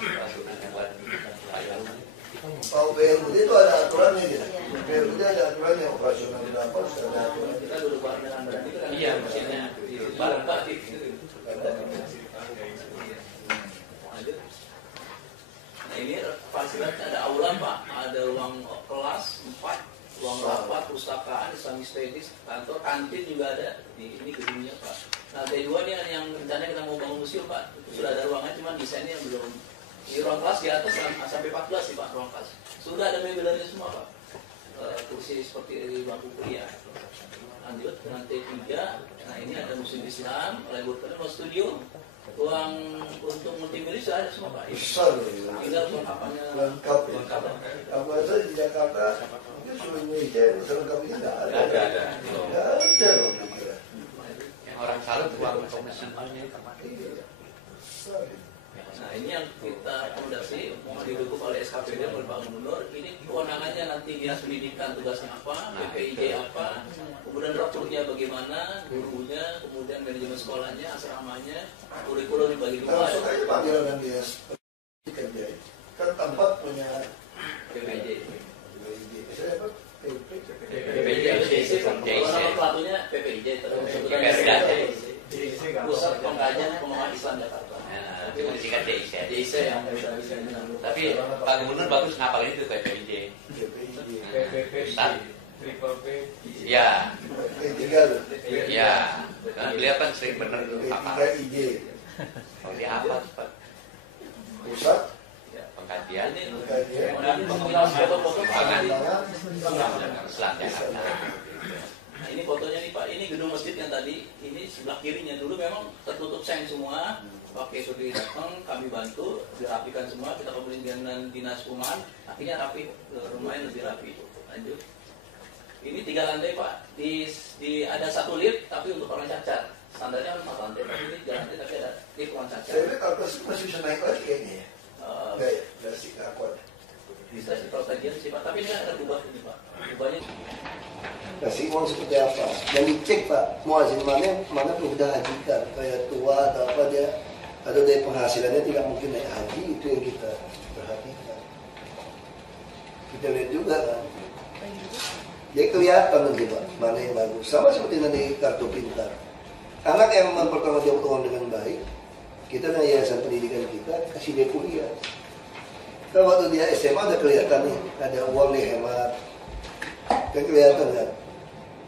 Kalau BRUD itu ada aturannya gitu. BRUD ada aturannya, operasional berapa, ada aturan. Kita duduk bareng dengan berarti itu kan Iya, mesinnya bareng Pak. Nah ini fasilitasnya ada aula Pak, ada ruang kelas 4, ruang rapat, pustakaan, Islamic Studies, kantor, kantin juga ada di ini gedungnya Pak. Nah T2 ini yang rencananya kita mau bangun museum Pak, itu sudah ada ruangan, cuman desainnya belum. Di ruang kelas di atas sampai 14 sih Pak, ruang kelas. Sudah ada mebelnya semua Pak. Kursi seperti bangku kuliah. Lanjut ke lantai 3. Nah ini ada museum Islam, laboratorium, ruang studio, ruang untuk multimedia sudah ada semua Pak. Besar. Tinggal perlengkapannya lengkap. Apa saja di Jakarta, mungkin seluruh Indonesia yang selengkap ini nggak ada. Nggak ada loh. yang orang salah uang komisionernya. Nah ini yang kita rekomendasi didukung oleh SKPD oleh Pak Gubernur. Ini kewenangannya nanti Dinas Pendidikan tugasnya apa, PPIJ apa, kemudian strukturnya bagaimana, gurunya, kemudian manajemen sekolahnya, asramanya, kurikulum dibagi dua. Langsung aja panggilan dan Dinas Pendidikan kan tempat punya PPIJ. Saya apa? PPIJ, nama pelatunya PPIJ, terus Pusat Pengkajian Pengembangan Islam Jakarta. Itu disingkat JIC. yang Tapi Pak Gubernur bagus ngapalin itu PPIJ. Pusat. Ya. Ya. Karena beliau kan sering benar apa. Oh dia apa Pak? Pusat Pengkajian. foto-foto Islam Jakarta. Nah ini fotonya nih Pak, ini gedung masjid yang tadi, ini sebelah kirinya dulu memang tertutup seng semua. Pakai Sudri datang, kami bantu, dirapikan semua, kita komunikasi dengan dinas perumahan, akhirnya rapi, rumahnya lebih rapi. Lanjut. Ini 3 lantai Pak, ada 1 lift tapi untuk orang cacat. Standarnya 4 lantai, tapi ini 3 lantai tapi ada lift orang cacat. Saya lihat atas masih bisa naik lagi kayaknya ya. Enggak ya, dari sih kuat. Bisa sih kalau kajian sih Pak, tapi ini ada kubah ini Pak. Kubahnya Kasih uang seperti apa? Dan dicek Pak, muazin mana sudah hajikan, kayak tua atau apa dia, atau dari penghasilannya tidak mungkin naik haji, itu yang kita perhatikan. Kita lihat juga kan. Jadi kelihatan nanti Pak, mana yang bagus. Sama seperti nanti kartu pintar. Anak yang mempertanggungjawab uang dengan baik, kita dengan yayasan pendidikan kita kasih dia kuliah. Kalau waktu dia SMA udah kelihatan nih, ada uang nih hemat. Kan kelihatan kan?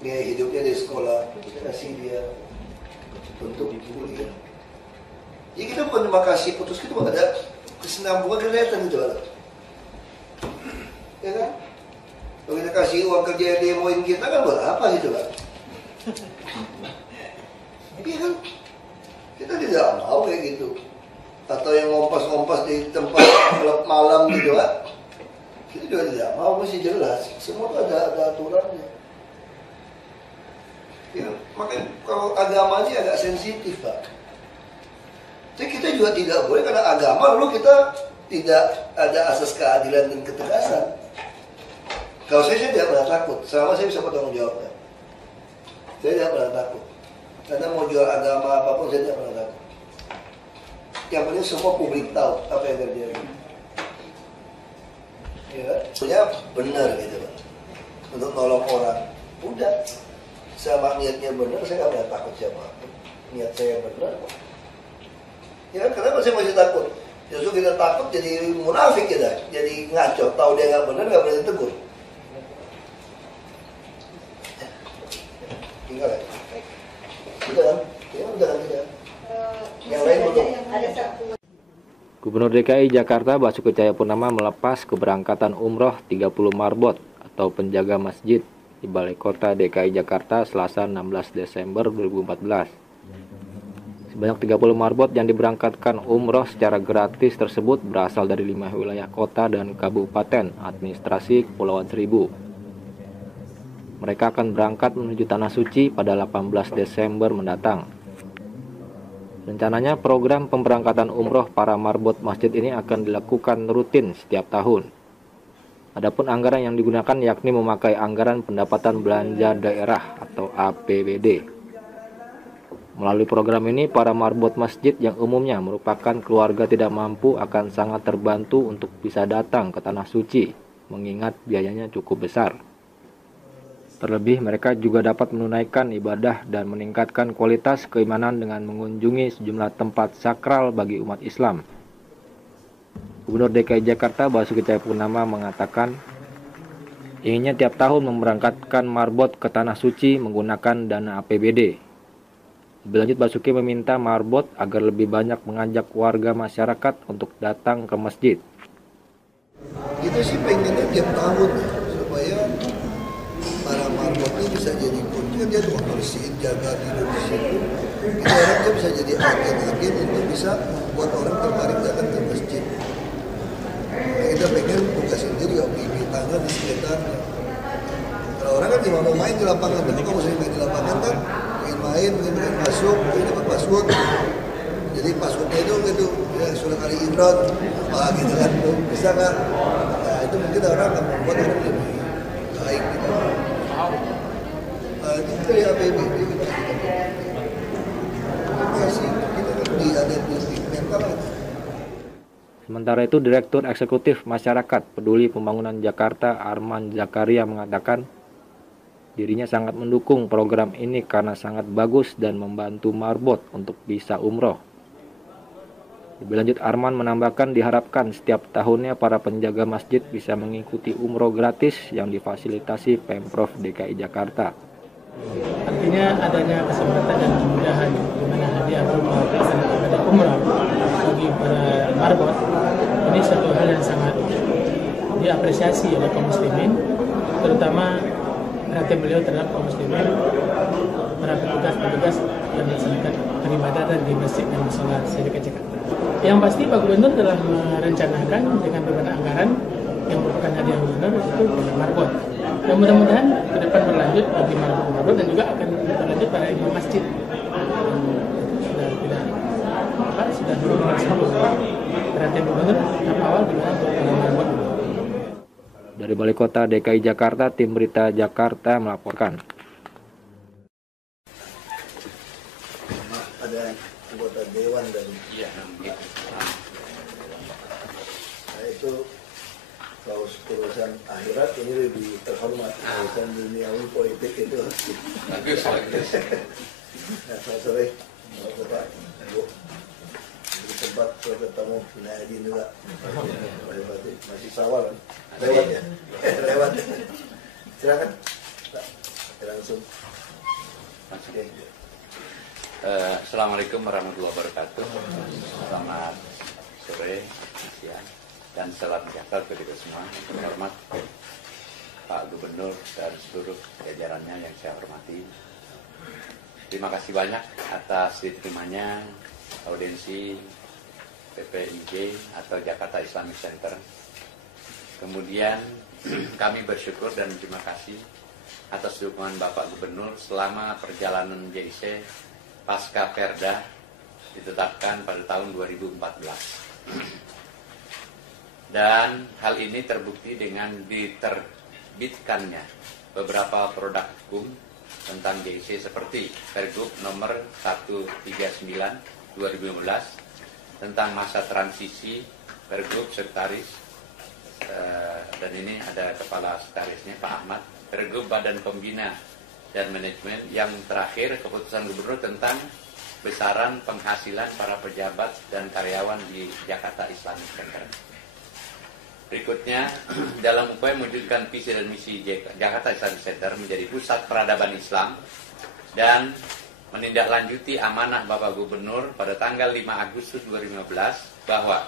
Dia hidupnya di sekolah, kita kasih dia untuk kuliah. Jadi kita bukan cuma kasih putus, kita ada kesinambungan kelihatan gitu kan. Ya kan? Kalau kita kasih uang kerja yang demoin kita kan buat apa gitu kan? Iya kan? Kita tidak mau kayak gitu. Atau yang ngompas-ngompas di tempat klub malam gitu kan? Kita juga tidak mau, mesti jelas. Semua itu ada aturannya. Ya, makanya kalau agama ini agak sensitif Pak. Jadi kita juga tidak boleh karena agama lalu kita tidak ada asas keadilan dan ketegasan. Kalau saya tidak pernah takut, selama saya bisa bertanggung jawab. Saya tidak pernah takut. Karena mau jual agama apapun saya tidak pernah takut. Yang penting semua publik tahu apa yang terjadi. Ya, sebenarnya benar gitu Pak. Untuk nolong orang, udah. Sama niatnya benar, saya nggak pernah takut siapa. Niat saya benar. Ya, kenapa saya masih takut? Justru kita takut jadi munafik kita, jadi ngaco. Tahu dia nggak benar, nggak boleh ditegur. Tinggal ya. Udah kan? Ya udah kan tidak. Yang lain belum. Gubernur DKI Jakarta Basuki Cahayapurnama melepas keberangkatan umroh 30 marbot atau penjaga masjid di Balai Kota DKI Jakarta Selasa 16 Desember 2014. Sebanyak 30 marbot yang diberangkatkan umroh secara gratis tersebut berasal dari 5 wilayah kota dan kabupaten administrasi Kepulauan Seribu. Mereka akan berangkat menuju Tanah Suci pada 18 Desember mendatang. Rencananya program pemberangkatan umroh para marbot masjid ini akan dilakukan rutin setiap tahun. Adapun anggaran yang digunakan yakni memakai anggaran pendapatan belanja daerah atau APBD. Melalui program ini, para marbot masjid yang umumnya merupakan keluarga tidak mampu akan sangat terbantu untuk bisa datang ke Tanah Suci, mengingat biayanya cukup besar. Terlebih, mereka juga dapat menunaikan ibadah dan meningkatkan kualitas keimanan dengan mengunjungi sejumlah tempat sakral bagi umat Islam. Gubernur DKI Jakarta Basuki Cahayapurnama mengatakan, inginnya tiap tahun memberangkatkan marbot ke Tanah Suci menggunakan dana APBD. Lebih lanjut, Basuki meminta marbot agar lebih banyak mengajak warga masyarakat untuk datang ke masjid. Kita sih pengennya tiap tahun supaya para marbot ini bisa jadi kunci, kan dia tukang bersihin, jaga tidur di situ. Kita harap dia bisa jadi agen-agen untuk bisa membuat orang tertarik datang ke masjid. Nah, kita pengen tugas itu juga bibit-tangan di sekitarnya. Kalau orang kan cuma mau main di lapangan, tapi kalau sering main di lapangan kan main masuk, pengen dapat password. Jadi passwordnya itu ya sudah kali Imran, apa gitu kan, bisa kan? Nah itu mungkin orang akan membuat orang lebih baik gitu. Nah itu dari APBD kita kasih, kita kan ada di mental. Sementara itu, Direktur Eksekutif Masyarakat Peduli Pembangunan Jakarta Arman Zakaria mengatakan dirinya sangat mendukung program ini karena sangat bagus dan membantu marbot untuk bisa umroh. Lebih lanjut, Arman menambahkan diharapkan setiap tahunnya para penjaga masjid bisa mengikuti umroh gratis yang difasilitasi Pemprov DKI Jakarta. Artinya adanya kesempatan dan kemudahan di mana hadiah berupa pelaksanaan ibadah umrah bagi para marbot ini satu hal yang sangat diapresiasi oleh kaum muslimin, terutama perhatian beliau terhadap kaum muslimin, para petugas yang melaksanakan peribadatan di masjid dan musola DKI Jakarta. Yang pasti Pak Gubernur telah merencanakan dengan beberapa anggaran yang merupakan hadiah gubernur itu pada marbot. Dan mudah-mudahan ke depan berlanjut bagi marbot dan juga akan berlanjut pada imam masjid. Sudah melaksanakan perhatian gubernur tahap awal di mana untuk para marbot. Dari Balai Kota DKI Jakarta, Tim Berita Jakarta melaporkan. Ada anggota dewan dari nah itu Kalau urusan akhirat ini lebih terhormat, urusan duniawi politik itu Bagus. selamat sore Bapak Ibu, di tempat saya ketemu Naidin juga, masih sawal kan? Lewat ya, lewat. Silakan Pak, langsung. Oke. Assalamualaikum warahmatullahi wabarakatuh. Selamat sore, siang, dan salam sejahtera untuk kita semua. Yang terhormat Pak Gubernur dan seluruh jajarannya yang saya hormati. Terima kasih banyak atas diterimanya audiensi PPIJ atau Jakarta Islamic Center. Kemudian kami bersyukur dan terima kasih atas dukungan Bapak Gubernur selama perjalanan JIC pasca Perda ditetapkan pada tahun 2014. Dan hal ini terbukti dengan diterbitkannya beberapa produk hukum tentang JIC seperti Pergub nomor 139/2015 tentang masa transisi Pergub Sekretaris, dan ini ada kepala sekretarisnya Pak Ahmad, Pergub Badan Pembina dan Manajemen, yang terakhir keputusan Gubernur tentang besaran penghasilan para pejabat dan karyawan di Jakarta Islamic Center. Berikutnya, dalam upaya mewujudkan visi dan misi Jakarta Islamic Center menjadi pusat peradaban Islam dan menindaklanjuti amanah Bapak Gubernur pada tanggal 5 Agustus 2015 bahwa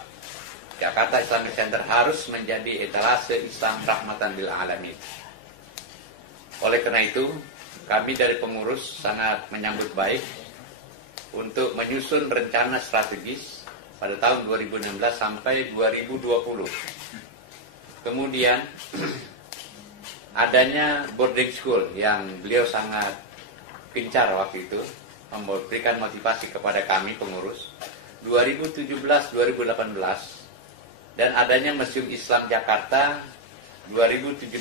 Jakarta Islamic Center harus menjadi etalase Islam rahmatan lil alamin. Oleh karena itu, kami dari pengurus sangat menyambut baik untuk menyusun rencana strategis pada tahun 2016 sampai 2020. Kemudian adanya boarding school yang beliau sangat gencar waktu itu memberikan motivasi kepada kami pengurus 2017-2018, dan adanya Museum Islam Jakarta 2017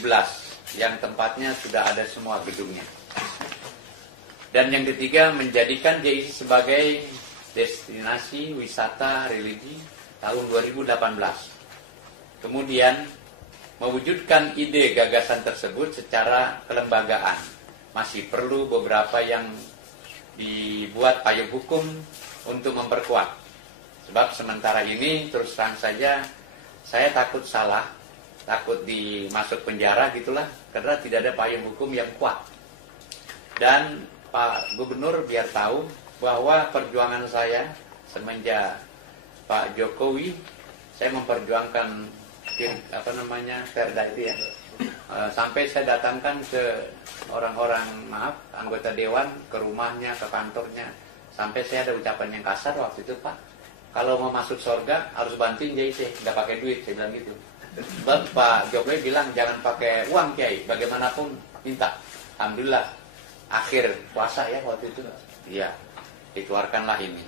yang tempatnya sudah ada semua gedungnya. Dan yang ketiga, menjadikan JIC sebagai destinasi wisata religi tahun 2018. Kemudian mewujudkan ide gagasan tersebut secara kelembagaan. Masih perlu beberapa yang dibuat payung hukum untuk memperkuat. Sebab sementara ini terus terang saja saya takut salah, takut dimasuk penjara gitulah, karena tidak ada payung hukum yang kuat. Dan Pak Gubernur biar tahu bahwa perjuangan saya semenjak Pak Jokowi, saya memperjuangkan Perda itu ya, sampai saya datangkan ke orang-orang, anggota dewan, ke rumahnya, ke kantornya, sampai saya ada ucapan yang kasar waktu itu, Pak, kalau mau masuk surga harus bantuin JIC, nggak pakai duit, saya bilang gitu. Sebab Pak Jokowi bilang jangan pakai uang Kiai, bagaimanapun minta. Alhamdulillah akhir puasa ya waktu itu, iya, dikeluarkanlah ini.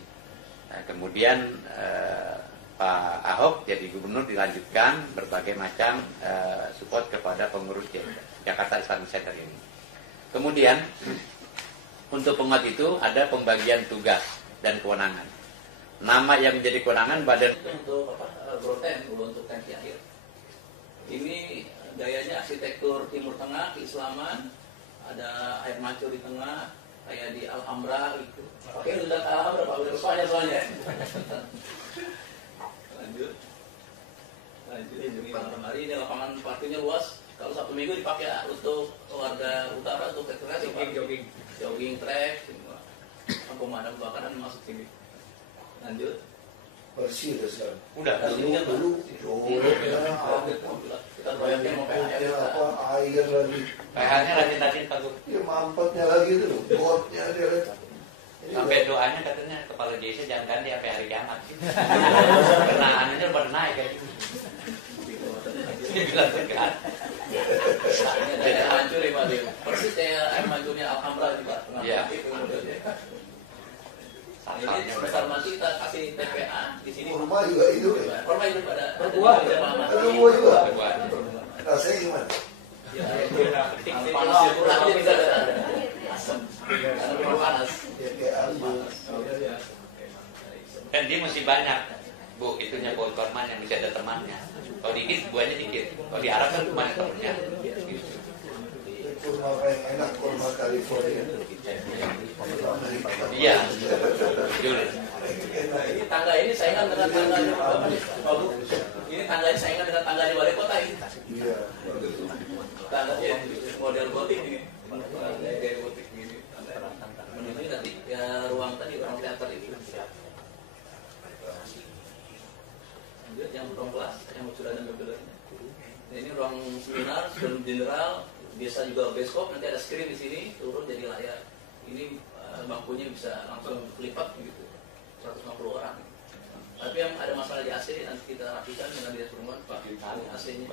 Nah, kemudian Pak Ahok jadi gubernur, dilanjutkan berbagai macam support kepada pengurus Jakarta Islamic Center ini. Kemudian untuk penguat itu ada pembagian tugas dan kewenangan. Nama yang menjadi kewenangan badan untuk Groten untuk tangki air. Ini gayanya arsitektur Timur Tengah, keislaman, ada air mancur di tengah, kayak di Alhambra gitu. Oke, udah Alhambra Pak, udah soalnya. Lanjut. Ini hari ini lapangan parkirnya luas. Kalau Sabtu Minggu dipakai untuk warga utara untuk rekreasi, jogging track, pemadam kebakaran masuk sini. Lanjut. Bersih udah sekarang. Udah. Dulu Kita bayangin mau PHR air lagi. PH-nya rajin-rajin Pak Gub. Ya mampetnya lagi itu, botnya dia. Sampai doanya katanya kepala JIC jangan ganti sampai hari kiamat. Karena anunya baru naik kayak gitu. Bilang tegar. Ini ada air mancur ya Pak. Persis kayak air mancurnya Alhambra Pak. Iya. Ini sebesar masih kita kasih TPA di sini. Kurma juga hidup ya. Kurma hidup ada buah juga. Rasanya gimana? Panas, asam, panas. Dan dia mesti banyak Bu, itunya pohon korma yang bisa ada temannya. Kalau dikit, buahnya dikit. Kalau di Arab kan banyak temannya. Kurma paling enak, kurma California. Iya. Ini tangga ini saingan dengan tangga di Bu. Ini tangga ini saingan dengan tangga di wali kota ini. Iya. Tangga model gotik ini. Kayak gotik ini. Menuju nanti ya ruang tadi, ruang teater itu. Lanjut yang ruang kelas, yang sudah ada mobilnya. Ini ruang seminar, sebelum general, biasa juga bioskop, nanti ada screen di sini, turun jadi layar. Ini bangkunya bisa langsung lipat gitu, 150 orang. Tapi yang ada masalah di AC nanti kita rapikan dengan dinas perhubungan Pak, AC-nya.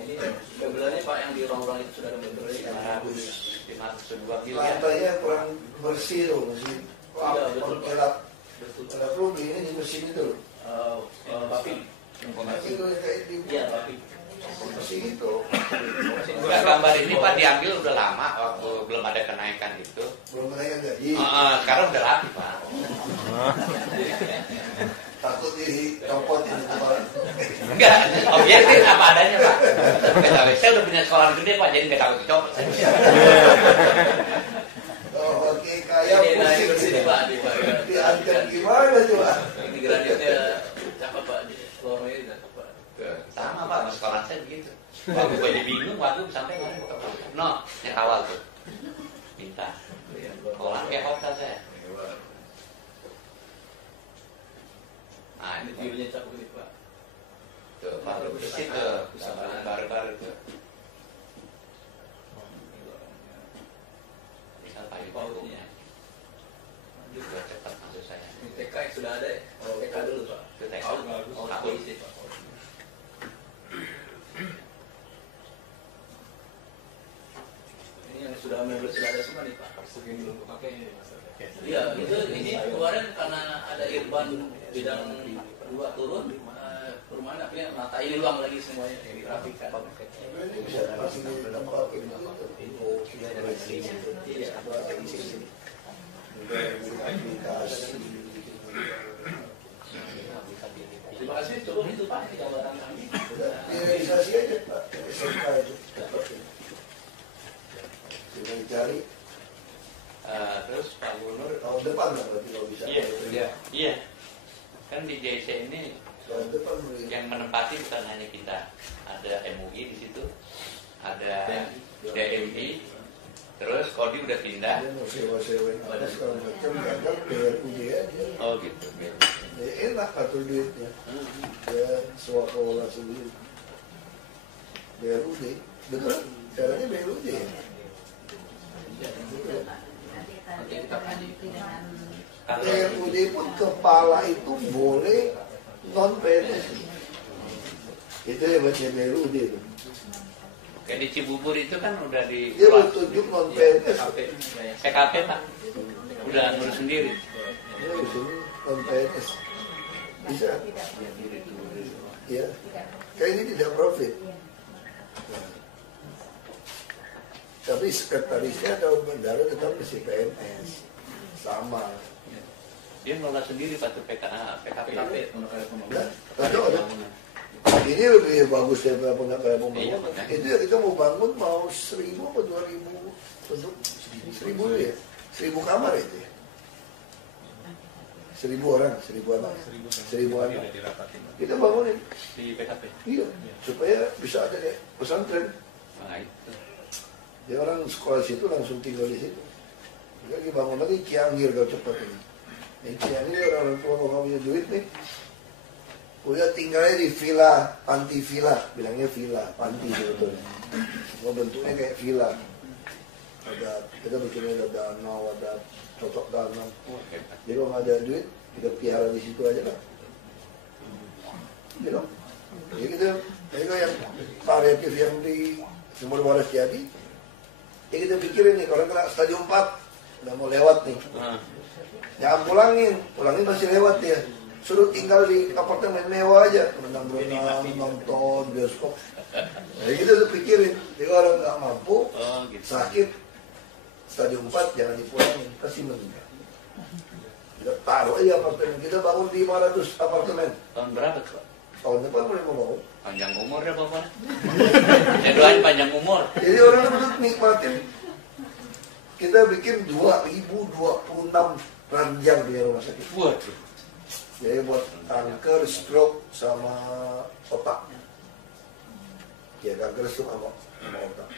Ini mobilnya Pak yang di ruang-ruang itu sudah ada mobilnya. Lantainya kurang bersih loh, masih elap rugi ini di mesin itu. Papi. Itu kayak di mesin itu. Enggak, gambar ini Pak diambil udah lama waktu belum ada kenaikan itu. Belum kenaikan gaji. Sekarang udah rapi Pak. Takut dicopot ini kemarin. Enggak, objektif apa adanya Pak. Saya udah punya sekolah gede Pak, jadi nggak takut dicopot. Oh, oke, kayak Ini bersini Pak, diangkat gimana coba? Ini granitnya cakep Pak, di floornya cakep Pak. Sama Pak, sekolah saya begitu. Waktu gue jadi bingung, waktu sampai nggak no, yang awal tuh minta. Sekolah kayak hotel saya. Nah, Ini view-nya cakep ini Pak. tuh Pak, di situ baru-baru tuh. Misal pagi pautnya, juga cepat maksud saya. Ini TK yang sudah ada ya? TK dulu Pak. Itu TK. Oh, polisi Pak. Ini yang sudah mobil sudah ada semua nih Pak. Segini belum pakai. Iya, ini kemarin karena ada Irban bidang 2 turun, perumahan akhirnya mata ini luang lagi semuanya yang dirapikan. Ini bisa masih di tempat ini. Iya. Terima kasih, cukup itu Pak, gambaran kami. Realisasi aja Pak, SMK itu. Sudah dicari Terus Pak Gubernur, tahun depan lah berarti kalau bisa. iya, kan di JC ini Tahun depan beli. yang menempati bukan hanya kita, ada MUI di situ, ada DMI, terus Kodi udah pindah. Dia mau sewa-sewain apa segala macam, gagal BRUD aja. Oh gitu. Ya enak atur duitnya. Dia swakaola sendiri. BRUD, betul? Caranya BRUD ya? BRUD pun kepala itu boleh non PNS. Itu ya baca BRUD itu. Kayak di Cibubur itu kan udah di Dia udah tunjuk non PNS. PKP Pak, udah ngurus sendiri. Dia di sini non PNS. Bisa. Ya. Kayak ini tidak profit. Tapi sekretarisnya atau bendara tetap masih PNS. Sama. Dia ngelola sendiri Pak tuh PKP. Nah, ada. Ini lebih bagus daripada pembangunan. Itu kita mau bangun mau 1.000 atau 2.000 untuk 1.000 ya, 1.000 kamar itu ya. 1.000 orang, 1.000 anak. Kita bangunin Di PKP. iya, supaya bisa ada kayak pesantren. Nah itu. Dia orang sekolah situ langsung tinggal di situ. Dia lagi bangun lagi Cianggir kalau cepat ini. Ini Cianggir orang tua kalau punya duit nih. Udah tinggalnya di villa, panti villa, bilangnya villa, panti sebetulnya. Mau bentuknya kayak villa. Ada kita bikinnya ada danau, ada cocok danau. Jadi kalau nggak ada duit, kita pelihara di situ aja lah. Gitu. Jadi kita yang variatif yang di Sumber Waras jadi, ya kita pikirin nih, kalau kena stadium 4, udah mau lewat nih. Jangan pulangin masih lewat ya. Suruh tinggal di apartemen mewah aja, berenang-berenang, nonton, bioskop. Jadi kita tuh pikirin, jadi orang nggak mampu, sakit, stadium 4 jangan dipulangin, pasti meninggal. Kita taruh aja apartemen, kita bangun 500 apartemen. Tahun berapa tuh, Pak? Tahun depan boleh mau. Panjang umur ya Bapak. Saya doain panjang umur. Jadi orang itu betul nikmatin. Kita bikin 2026 ranjang di rumah sakit. Waduh. Jadi buat kanker, stroke, sama otak. Ya kanker stroke sama otak.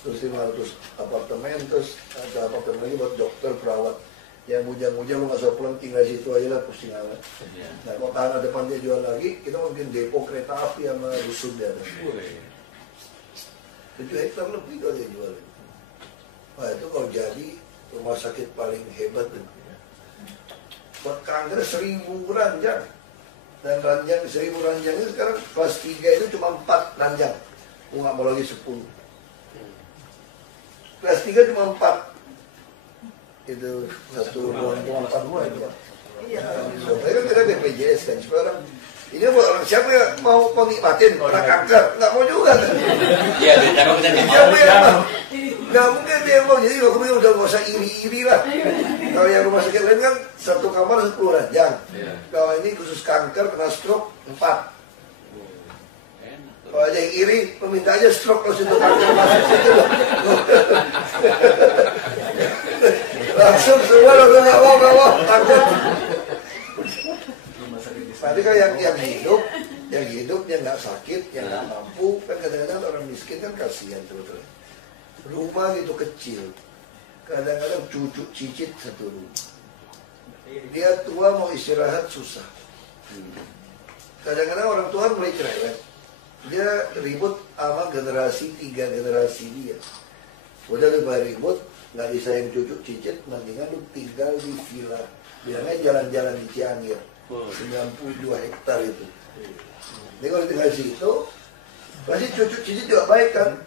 Terus 500 apartemen, terus ada apartemen lagi buat dokter, perawat. Yang bujang-bujang lu nggak usah pulang, tinggal situ aja lah, pusing amat. Nah kalau tanah depan dia jual lagi, kita mungkin depo kereta api sama rusun dia ada. 7 hektar lebih kalau dia jual. Wah itu kalau jadi rumah sakit paling hebat tuh. Buat kanker 1000 ranjang. Dan ranjang 1000 ranjang itu sekarang kelas 3 itu cuma 4 ranjang. Aku nggak mau lagi 10. Kelas 3 cuma 4. Itu satu ruang cuma 4 ruang itu. Iya. Supaya kan kita BPJS kan. Supaya orang ini buat orang siapa yang mau nikmatin orang kanker nggak mau juga kan? Iya, siapa yang mau? Nggak mungkin dia mau. Jadi kalau kemudian udah nggak usah iri-iri lah. Kalau yang rumah sakit lain kan satu kamar 10 ranjang. Kalau ini khusus kanker kena stroke 4. Kalau ada yang iri, meminta aja stroke kalau situ kanker masuk situ loh. Langsung semua langsung nggak mau takut. Tapi kalau yang hidup yang nggak sakit, yang nggak mampu, kan kadang-kadang orang miskin kan kasihan sebetulnya. Rumah itu kecil, kadang-kadang cucu cicit satu rumah. Dia tua mau istirahat susah. Kadang-kadang orang tua mulai cerewet. Dia ribut sama generasi 3 generasi dia. Udah lebih ribut, nggak disayang cucu cicit, mendingan lu tinggal di villa. Bilangnya jalan-jalan di Cianjur, 92 hektar itu. Ini kalau tinggal di situ, pasti cucu cicit juga baik kan.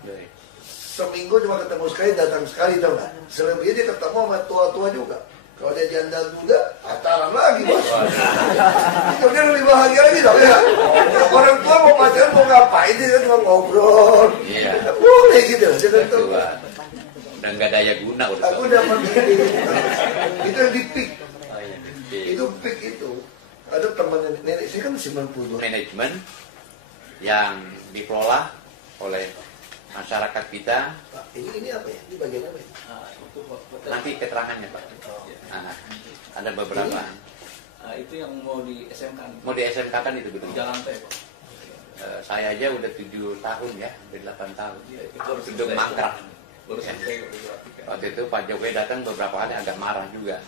Seminggu cuma ketemu sekali, datang sekali, tau nggak? Selebihnya dia ketemu sama tua-tua juga. Kalau dia janda muda, pacaran lagi bos. Itu dia lebih bahagia lagi tau ya. Orang tua mau pacaran mau ngapain, dia cuma ngobrol. Boleh gitu, jangan tahu. Dan nggak daya guna udah. Aku dapat ini. Itu yang di PIK. Itu PIK itu. Ada teman nenek saya kan 92. Manajemen yang dikelola oleh masyarakat kita. Pak, ini apa ya? Ini bagian apa ya? Nanti keterangannya Pak. Ada beberapa. Itu yang mau di SMK. Mau di SMK kan itu betul. Jalan T. Saya aja udah 7 tahun ya, udah 8 tahun. Itu mangkrak. Waktu itu Pak Jokowi datang beberapa kali agak marah juga.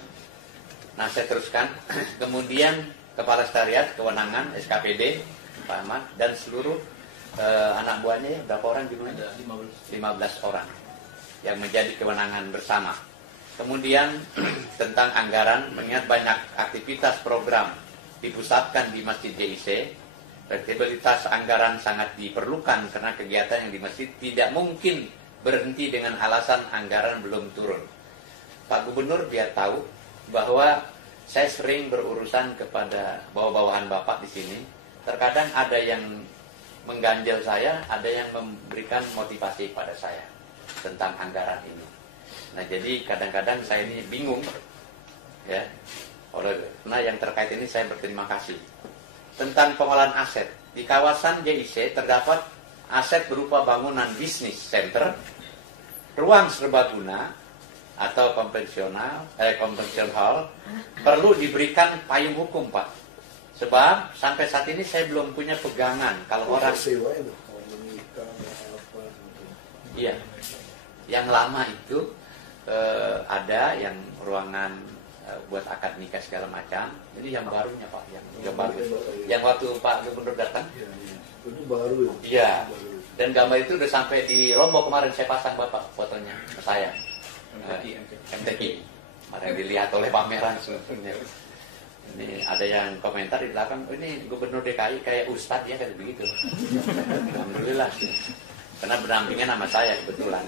Nah saya teruskan. Kemudian Kepala Sekretariat Kewenangan SKPD Pak Ahmad dan seluruh anak buahnya berapa orang jumlahnya? 15 orang yang menjadi kewenangan bersama. Kemudian tentang anggaran, mengingat banyak aktivitas program dipusatkan di Masjid JIC, fleksibilitas anggaran sangat diperlukan karena kegiatan yang di masjid tidak mungkin berhenti dengan alasan anggaran belum turun. Pak Gubernur biar tahu bahwa saya sering berurusan kepada bawah-bawahan Bapak di sini. Terkadang ada yang mengganjal saya, ada yang memberikan motivasi pada saya tentang anggaran ini. Nah jadi kadang-kadang saya ini bingung, ya. Nah yang terkait ini saya berterima kasih. Tentang pengolahan aset di kawasan JIC terdapat aset berupa bangunan bisnis center, ruang serbaguna atau convention hall perlu diberikan payung hukum Pak. Sebab sampai saat ini saya belum punya pegangan kalau orang iya, yang lama itu ada yang ruangan buat akad nikah segala macam. Jadi yang barunya Pak, yang baru, yang waktu Pak Gubernur datang itu baru ya. Iya. Dan gambar itu udah sampai di Lombok kemarin saya pasang Bapak fotonya saya. MTQ. Kemarin dilihat oleh pameran sebenarnya. Ini ada yang komentar di belakang, oh, ini Gubernur DKI kayak Ustadz ya kayak begitu. Alhamdulillah. Karena berdampingan sama saya kebetulan.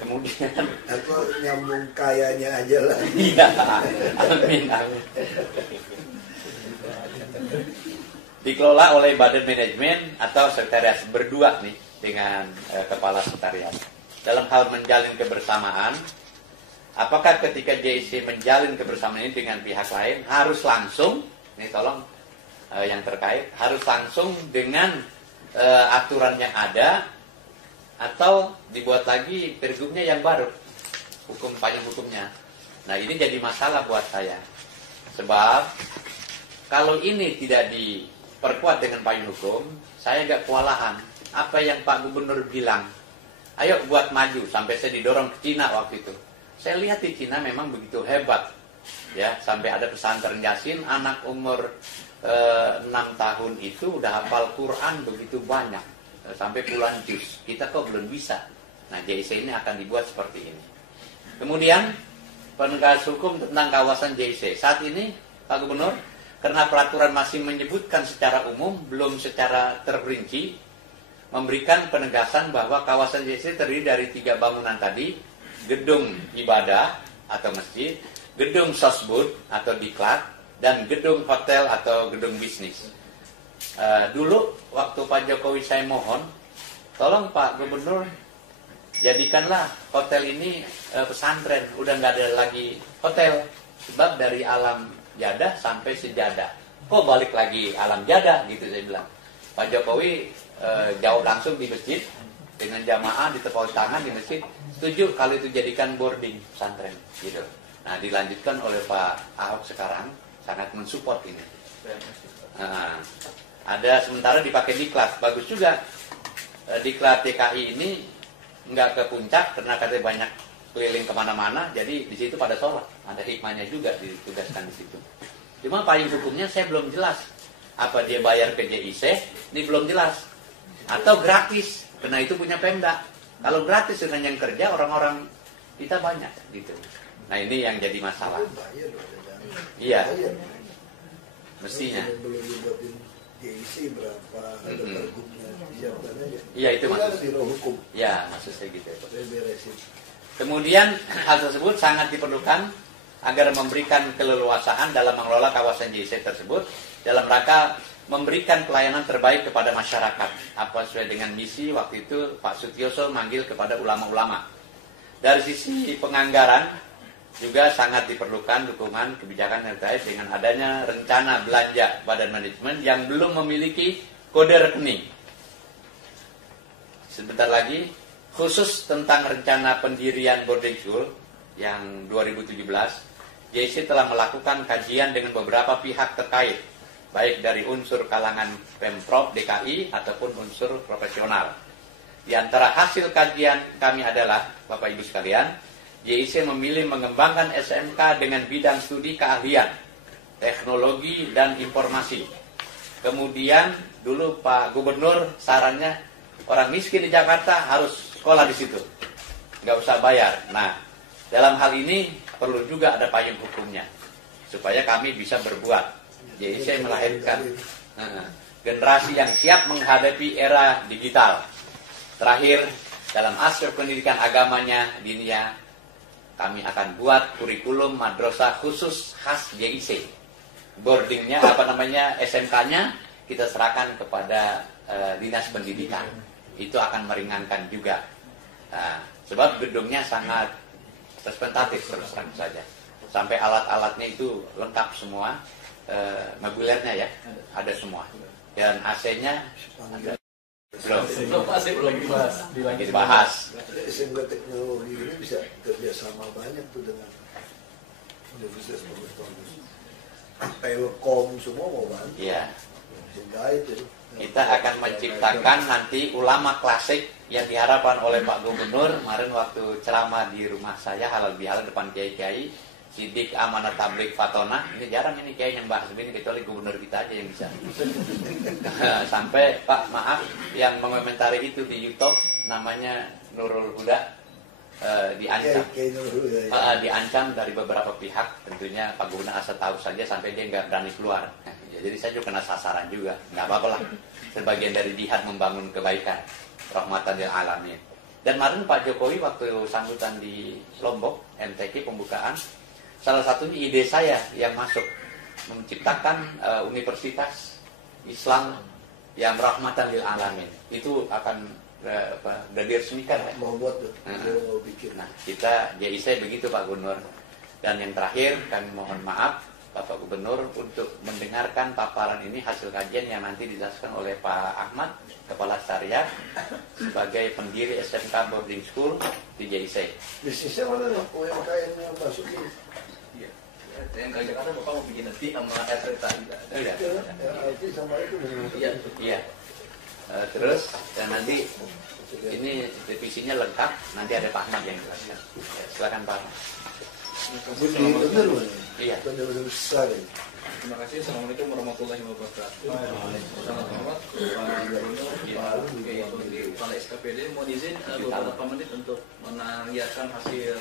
Kemudian aku nyambung kayanya aja lah. Iya. Amin. Dikelola oleh Badan Manajemen atau Sekretariat berdua nih dengan Kepala Sekretariat. dalam hal menjalin kebersamaan, apakah ketika JIC menjalin kebersamaan ini dengan pihak lain harus langsung, ini tolong yang terkait, harus langsung dengan aturan yang ada, atau dibuat lagi pergubnya yang baru, payung hukumnya. Nah, ini jadi masalah buat saya. Sebab kalau ini tidak diperkuat dengan payung hukum, saya agak kewalahan. Apa yang Pak Gubernur bilang, ayo buat maju, sampai saya didorong ke Cina waktu itu. Saya lihat di Cina memang begitu hebat, ya, sampai ada pesantren Yasin, anak umur 6 tahun itu udah hafal Quran begitu banyak, sampai puluhan juz. Kita kok belum bisa. Nah, JIC ini akan dibuat seperti ini. Kemudian penegakan hukum tentang kawasan JIC. Saat ini Pak Gubernur, karena peraturan masih menyebutkan secara umum, belum secara terperinci, memberikan penegasan bahwa kawasan JIC terdiri dari 3 bangunan tadi: gedung ibadah atau masjid, gedung sosbud atau diklat, dan gedung hotel atau gedung bisnis. Dulu waktu Pak Jokowi saya mohon, tolong Pak Gubernur, jadikanlah hotel ini pesantren, udah nggak ada lagi hotel. Sebab dari alam jadah sampai sejadah, kok balik lagi alam jadah gitu, saya bilang. Pak Jokowi jawab langsung di masjid dengan jamaah ditepuk tangan di masjid, setuju kalau itu jadikan boarding pesantren gitu. Nah, dilanjutkan oleh Pak Ahok sekarang, sangat mensupport ini. Ada sementara dipakai diklat, bagus juga. Diklat DKI ini nggak ke puncak karena katanya banyak keliling kemana-mana, jadi di situ pada sholat. Ada hikmahnya juga ditugaskan di situ. Cuma payung hukumnya saya belum jelas. Apa dia bayar ke JIC? Ini belum jelas. Atau gratis, karena itu punya Pemda. Kalau gratis dengan yang kerja, orang-orang kita banyak gitu. Nah, ini yang jadi masalah. Iya, mestinya. JIC berapa, ada pergubnya, siapkan aja. Iya, itu maksud. Biro hukum. Ya, maksud saya gitu. Beresin. Kemudian hal tersebut sangat diperlukan agar memberikan keleluasaan dalam mengelola kawasan JIC tersebut dalam rangka memberikan pelayanan terbaik kepada masyarakat. Apa sesuai dengan misi waktu itu Pak Sutioso manggil kepada ulama-ulama. Dari sisi penganggaran juga sangat diperlukan dukungan kebijakan yang terkait dengan adanya rencana belanja badan manajemen yang belum memiliki kode rekening. Sebentar lagi, khusus tentang rencana pendirian boarding school yang 2017, JIC telah melakukan kajian dengan beberapa pihak terkait, baik dari unsur kalangan Pemprov DKI ataupun unsur profesional. Di antara hasil kajian kami adalah, Bapak Ibu sekalian, JIC memilih mengembangkan SMK dengan bidang studi keahlian, teknologi, dan informasi. Kemudian dulu Pak Gubernur sarannya orang miskin di Jakarta harus sekolah di situ, nggak usah bayar. Nah, dalam hal ini perlu juga ada payung hukumnya supaya kami bisa berbuat. JIC melahirkan generasi yang siap menghadapi era digital. Terakhir, dalam aspek pendidikan agamanya diniyah, kami akan buat kurikulum madrasah khusus khas JIC. Boardingnya, SMK-nya kita serahkan kepada Dinas Pendidikan. Itu akan meringankan juga. Sebab gedungnya sangat representatif terus terang saja. Sampai alat-alatnya itu lengkap semua. Mobilernya ya, ada semua. Dan AC-nya ada. Belum dibahas. SMK teknologi ini bisa kerjasama banyak tuh dengan universitas bagus-bagus. Telkom semua mau bantu. Iya. Itu. Kita akan menciptakan nanti ulama klasik yang diharapkan oleh Pak Gubernur. Kemarin waktu ceramah di rumah saya halal bihalal depan kiai-kiai, Sidik Amanat Tablik Fatona, ini jarang ini kiai yang bahas begini kecuali gubernur kita aja yang bisa. Sampai Pak maaf yang mengomentari itu di YouTube namanya Nurul Huda diancam. Diancam dari beberapa pihak, tentunya Pak Gubernur asal tahu saja sampai dia nggak berani keluar. Jadi saya juga kena sasaran juga, nggak apa-apa lah. Sebagian dari jihad membangun kebaikan, rahmatan lil alamin. Dan kemarin Pak Jokowi waktu sambutan di Lombok, MTQ pembukaan, salah satunya ide saya yang masuk menciptakan universitas Islam yang rahmatan lil alamin. Itu akan udah diresmikan kan? Mau buat tuh, mau bikin. Nah, kita JIC begitu Pak Gubernur. Dan yang terakhir, kami mohon maaf Bapak Gubernur untuk mendengarkan paparan ini hasil kajian yang nanti dijelaskan oleh Pak Ahmad, Kepala Syariah, sebagai pendiri SMK Boarding School di JIC. Bisnisnya mana nih? UMKM yang masuk ini? Iya. Yang ke Jakarta Bapak mau bikin nanti sama RT tadi. Iya. IT sama itu. Iya. Iya. Terus dan nanti ini divisinya lengkap, nanti ada Pak Ahmad yang jelaskan. Ya, silakan Pak Ahmad. Bener loh. Iya. Bener-bener besar ini. Terima kasih. Assalamualaikum warahmatullahi wabarakatuh. Selamat Pak Gubernur, Pak Kepala SKPD. Mohon izin beberapa menit untuk menanyakan hasil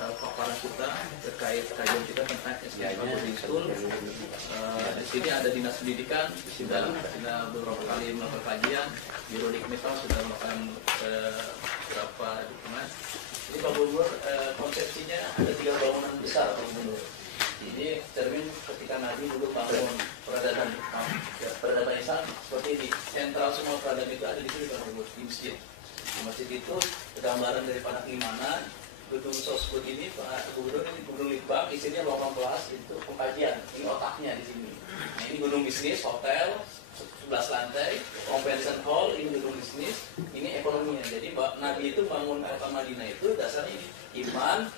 paparan kita terkait kajian kita tentang SMK Boarding School. Di sini ada Dinas Pendidikan, sudah beberapa kali melakukan kajian. Biro Dikmital sudah melakukan beberapa dukungan. Ini Pak Gubernur, konsepsinya ada 3 bangunan besar Pak Gubernur. Ini cermin ketika Nabi dulu bangun peradaban Islam seperti ini. Sentral semua peradaban itu ada di sini Pak Gubernur, di masjid. Di masjid itu gambaran daripada keimanan. Gedung sosbud ini Pak Gubernur, ini gedung litbang, isinya ruang kelas itu pengkajian. Ini otaknya di sini. Nah, ini gedung bisnis, hotel, 11 lantai, convention hall, ini gedung bisnis, ini ekonominya. Jadi Nabi itu bangun kota Madinah itu dasarnya ini iman,